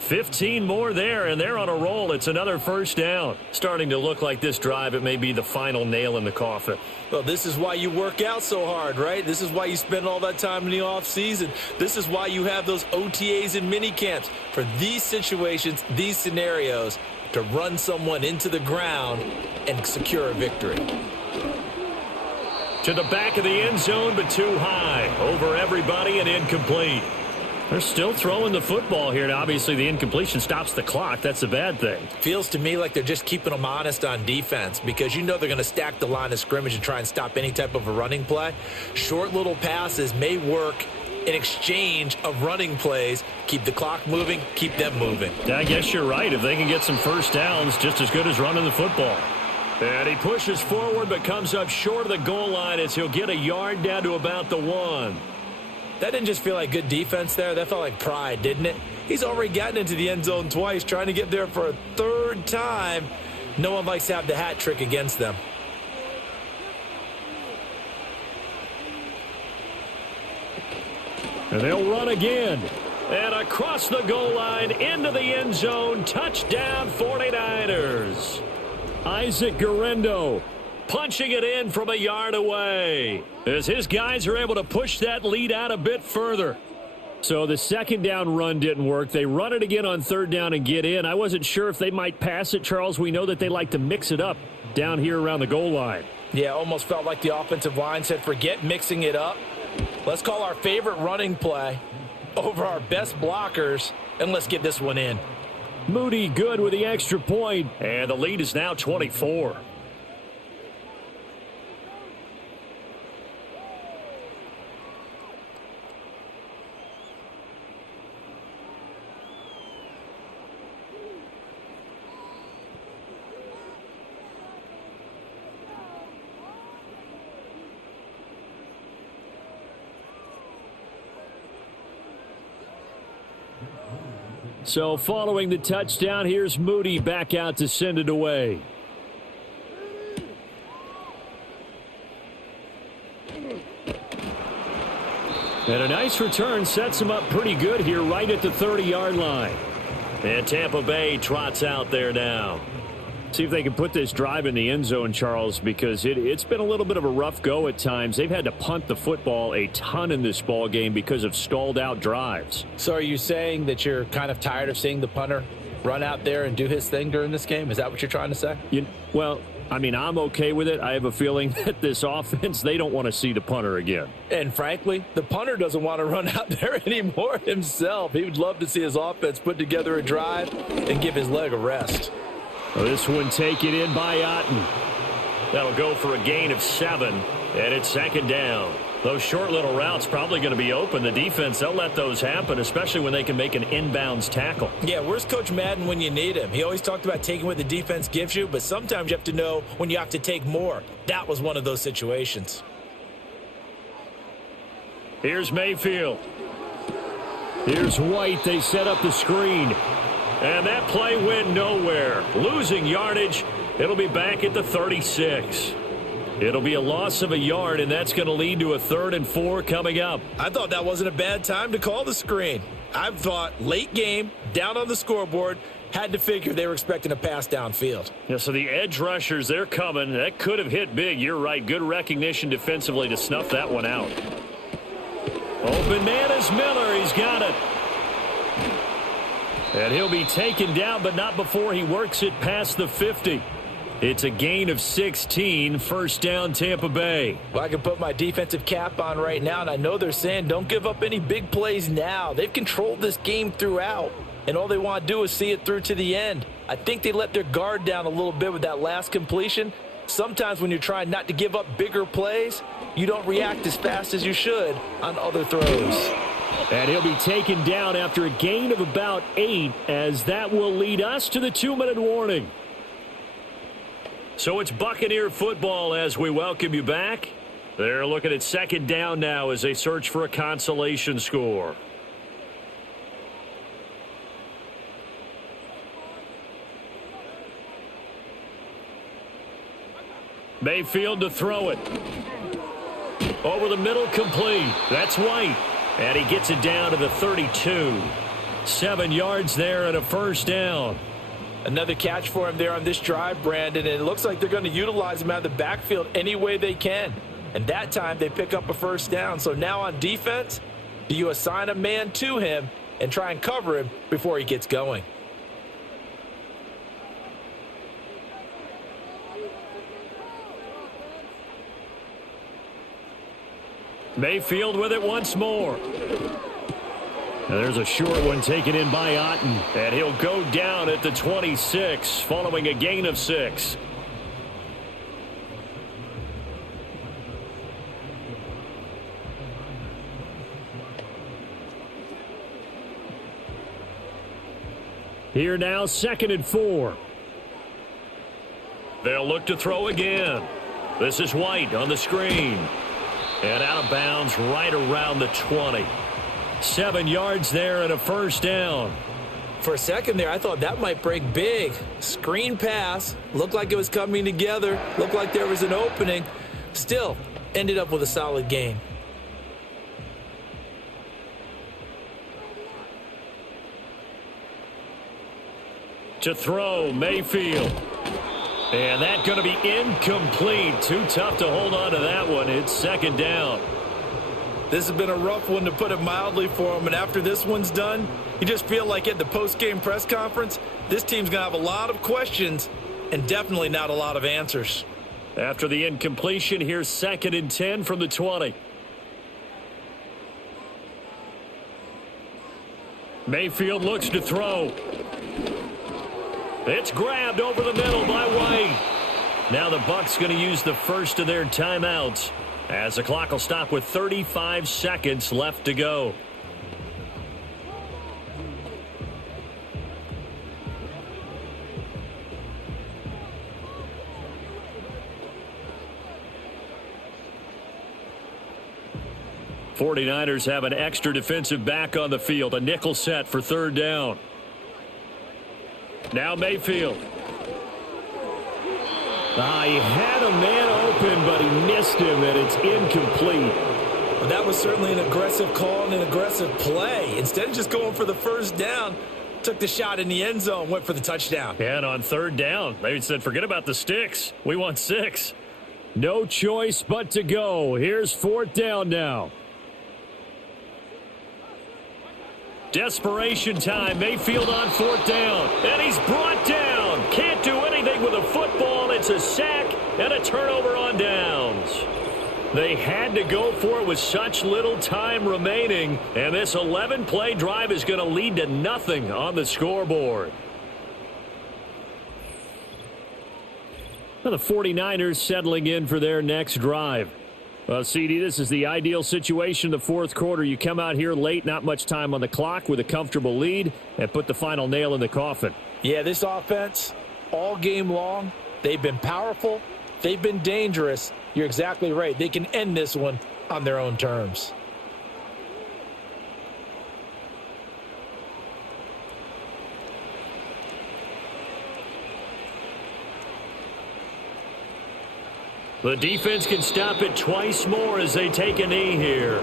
15 more there, and they're on a roll. It's another 1st down. Starting to look like this drive, it may be the final nail in the coffin. Well, this is why you work out so hard, right? This is why you spend all that time in the offseason. This is why you have those OTAs and mini camps. For these situations, these scenarios, to run someone into the ground and secure a victory. To the back of the end zone, but too high. Over everybody and incomplete. They're still throwing the football here. And obviously, the incompletion stops the clock. That's a bad thing. Feels to me like they're just keeping them honest on defense because you know they're going to stack the line of scrimmage and try and stop any type of a running play. Short little passes may work in exchange of running plays. Keep the clock moving, keep them moving. I guess you're right. If they can get some 1st downs, just as good as running the football. And he pushes forward but comes up short of the goal line as he'll get a yard down to about the 1. That didn't just feel like good defense there. That felt like pride, didn't it? He's already gotten into the end zone twice, trying to get there for a 3rd time. No one likes to have the hat trick against them. And they'll run again. And across the goal line into the end zone. Touchdown 49ers. Isaac Guerrero punching it in from a yard away as his guys are able to push that lead out a bit further. So the 2nd down run didn't work. They run it again on 3rd down and get in. I wasn't sure if they might pass it, Charles. We know that they like to mix it up down here around the goal line. Yeah, almost felt like the offensive line said, forget mixing it up. Let's call our favorite running play over our best blockers, and let's get this one in. Moody good with the extra point, and the lead is now 24. So following the touchdown, here's Moody back out to send it away. And a nice return sets him up pretty good here right at the 30-yard line. And Tampa Bay trots out there now. See if they can put this drive in the end zone, Charles, because it's been a little bit of a rough go at times. They've had to punt the football a ton in this ball game because of stalled out drives. So are you saying that you're kind of tired of seeing the punter run out there and do his thing during this game? Is that what you're trying to say? Well, I mean, I'm okay with it. I have a feeling that this offense, they don't want to see the punter again. And frankly, the punter doesn't want to run out there anymore himself. He would love to see his offense put together a drive and give his leg a rest. Well, this one taken in by Otten. That'll go for a gain of 7, and it's second down. Those short little routes probably going to be open. The defense, they'll let those happen, especially when they can make an inbounds tackle. Yeah, where's Coach Madden when you need him? He always talked about taking what the defense gives you, but sometimes you have to know when you have to take more. That was one of those situations. Here's Mayfield. Here's White. They set up the screen. And that play went nowhere. Losing yardage. It'll be back at the 36. It'll be a loss of a yard, and that's going to lead to a 3rd and 4 coming up. I thought that wasn't a bad time to call the screen. I thought late game, down on the scoreboard, had to figure they were expecting a pass downfield. Yeah, so the edge rushers, they're coming. That could have hit big. You're right. Good recognition defensively to snuff that one out. Open man is Miller. He's got it. And he'll be taken down, but not before he works it past the 50. It's a gain of 16, first down Tampa Bay. Well, I can put my defensive cap on right now, and I know they're saying don't give up any big plays now. They've controlled this game throughout, and all they want to do is see it through to the end. I think they let their guard down a little bit with that last completion. Sometimes when you're trying not to give up bigger plays, you don't react as fast as you should on other throws. And he'll be taken down after a gain of about 8, as that will lead us to the 2-minute warning. So it's Buccaneer football as we welcome you back. They're looking at second down now as they search for a consolation score. Mayfield to throw it. Over the middle, complete. That's White. And he gets it down to the 32. 7 yards there and a first down. Another catch for him there on this drive, Brandon, and it looks like they're going to utilize him out of the backfield any way they can. And that time they pick up a first down. So now on defense, do you assign a man to him and try and cover him before he gets going? Mayfield with it once more. And there's a short one taken in by Otten. And he'll go down at the 26 following a gain of 6. Here now, 2nd and 4. They'll look to throw again. This is White on the screen. And out of bounds right around the 20. 7 yards there and a first down. For a second there, I thought that might break big. Screen pass. Looked like it was coming together. Looked like there was an opening. Still, ended up with a solid game. To throw, Mayfield. And that's going to be incomplete. Too tough to hold on to that one. It's second down. This has been a rough one, to put it mildly, for him. And after this one's done, you just feel like at the post-game press conference, this team's going to have a lot of questions and definitely not a lot of answers. After the incompletion, here's 2nd and 10 from the 20. Mayfield looks to throw. It's grabbed over the middle by White. Now the Bucs going to use the first of their timeouts as the clock will stop with 35 seconds left to go. '49ers have an extra defensive back on the field, a nickel set for third down. Now Mayfield. He had a man open, but he missed him, and it's incomplete. Well, that was certainly an aggressive call and an aggressive play. Instead of just going for the first down, took the shot in the end zone, went for the touchdown. And on third down, they said, forget about the sticks. We want 6. No choice but to go. Here's fourth down now. Desperation time. Mayfield on fourth down. And he's brought down. Can't do anything with a football. It's a sack and a turnover on downs. They had to go for it with such little time remaining. And this 11-play drive is going to lead to nothing on the scoreboard. Now the 49ers settling in for their next drive. Well, CD, this is the ideal situation in the fourth quarter. You come out here late, not much time on the clock with a comfortable lead, and put the final nail in the coffin. Yeah, this offense, all game long, they've been powerful. They've been dangerous. You're exactly right. They can end this one on their own terms. The defense can stop it twice more as they take a knee here.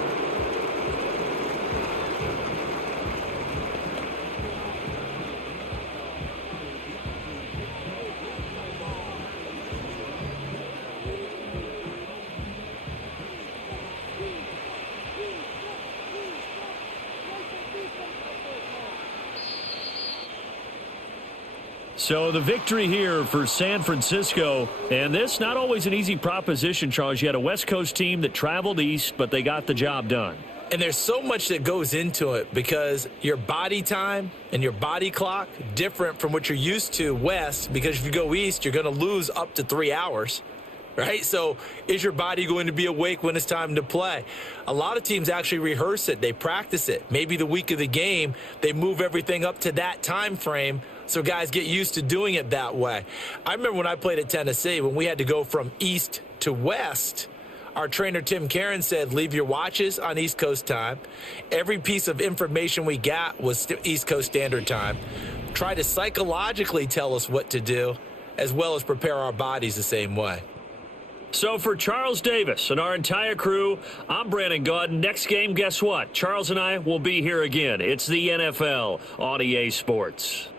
So the victory here for San Francisco, and this not always an easy proposition, Charles. You had a West Coast team that traveled east, but they got the job done. And there's so much that goes into it because your body time and your body clock different from what you're used to west, because if you go east, you're going to lose up to 3 hours. Right? So is your body going to be awake when it's time to play? A lot of teams actually rehearse it. They practice it. Maybe the week of the game, they move everything up to that time frame so guys get used to doing it that way. I remember when I played at Tennessee, when we had to go from east to west, our trainer Tim Karen said, leave your watches on East Coast time. Every piece of information we got was East Coast Standard Time. Try to psychologically tell us what to do, as well as prepare our bodies the same way. So for Charles Davis and our entire crew, I'm Brandon Gaudin. Next game, guess what? Charles and I will be here again. It's the NFL on EA Sports.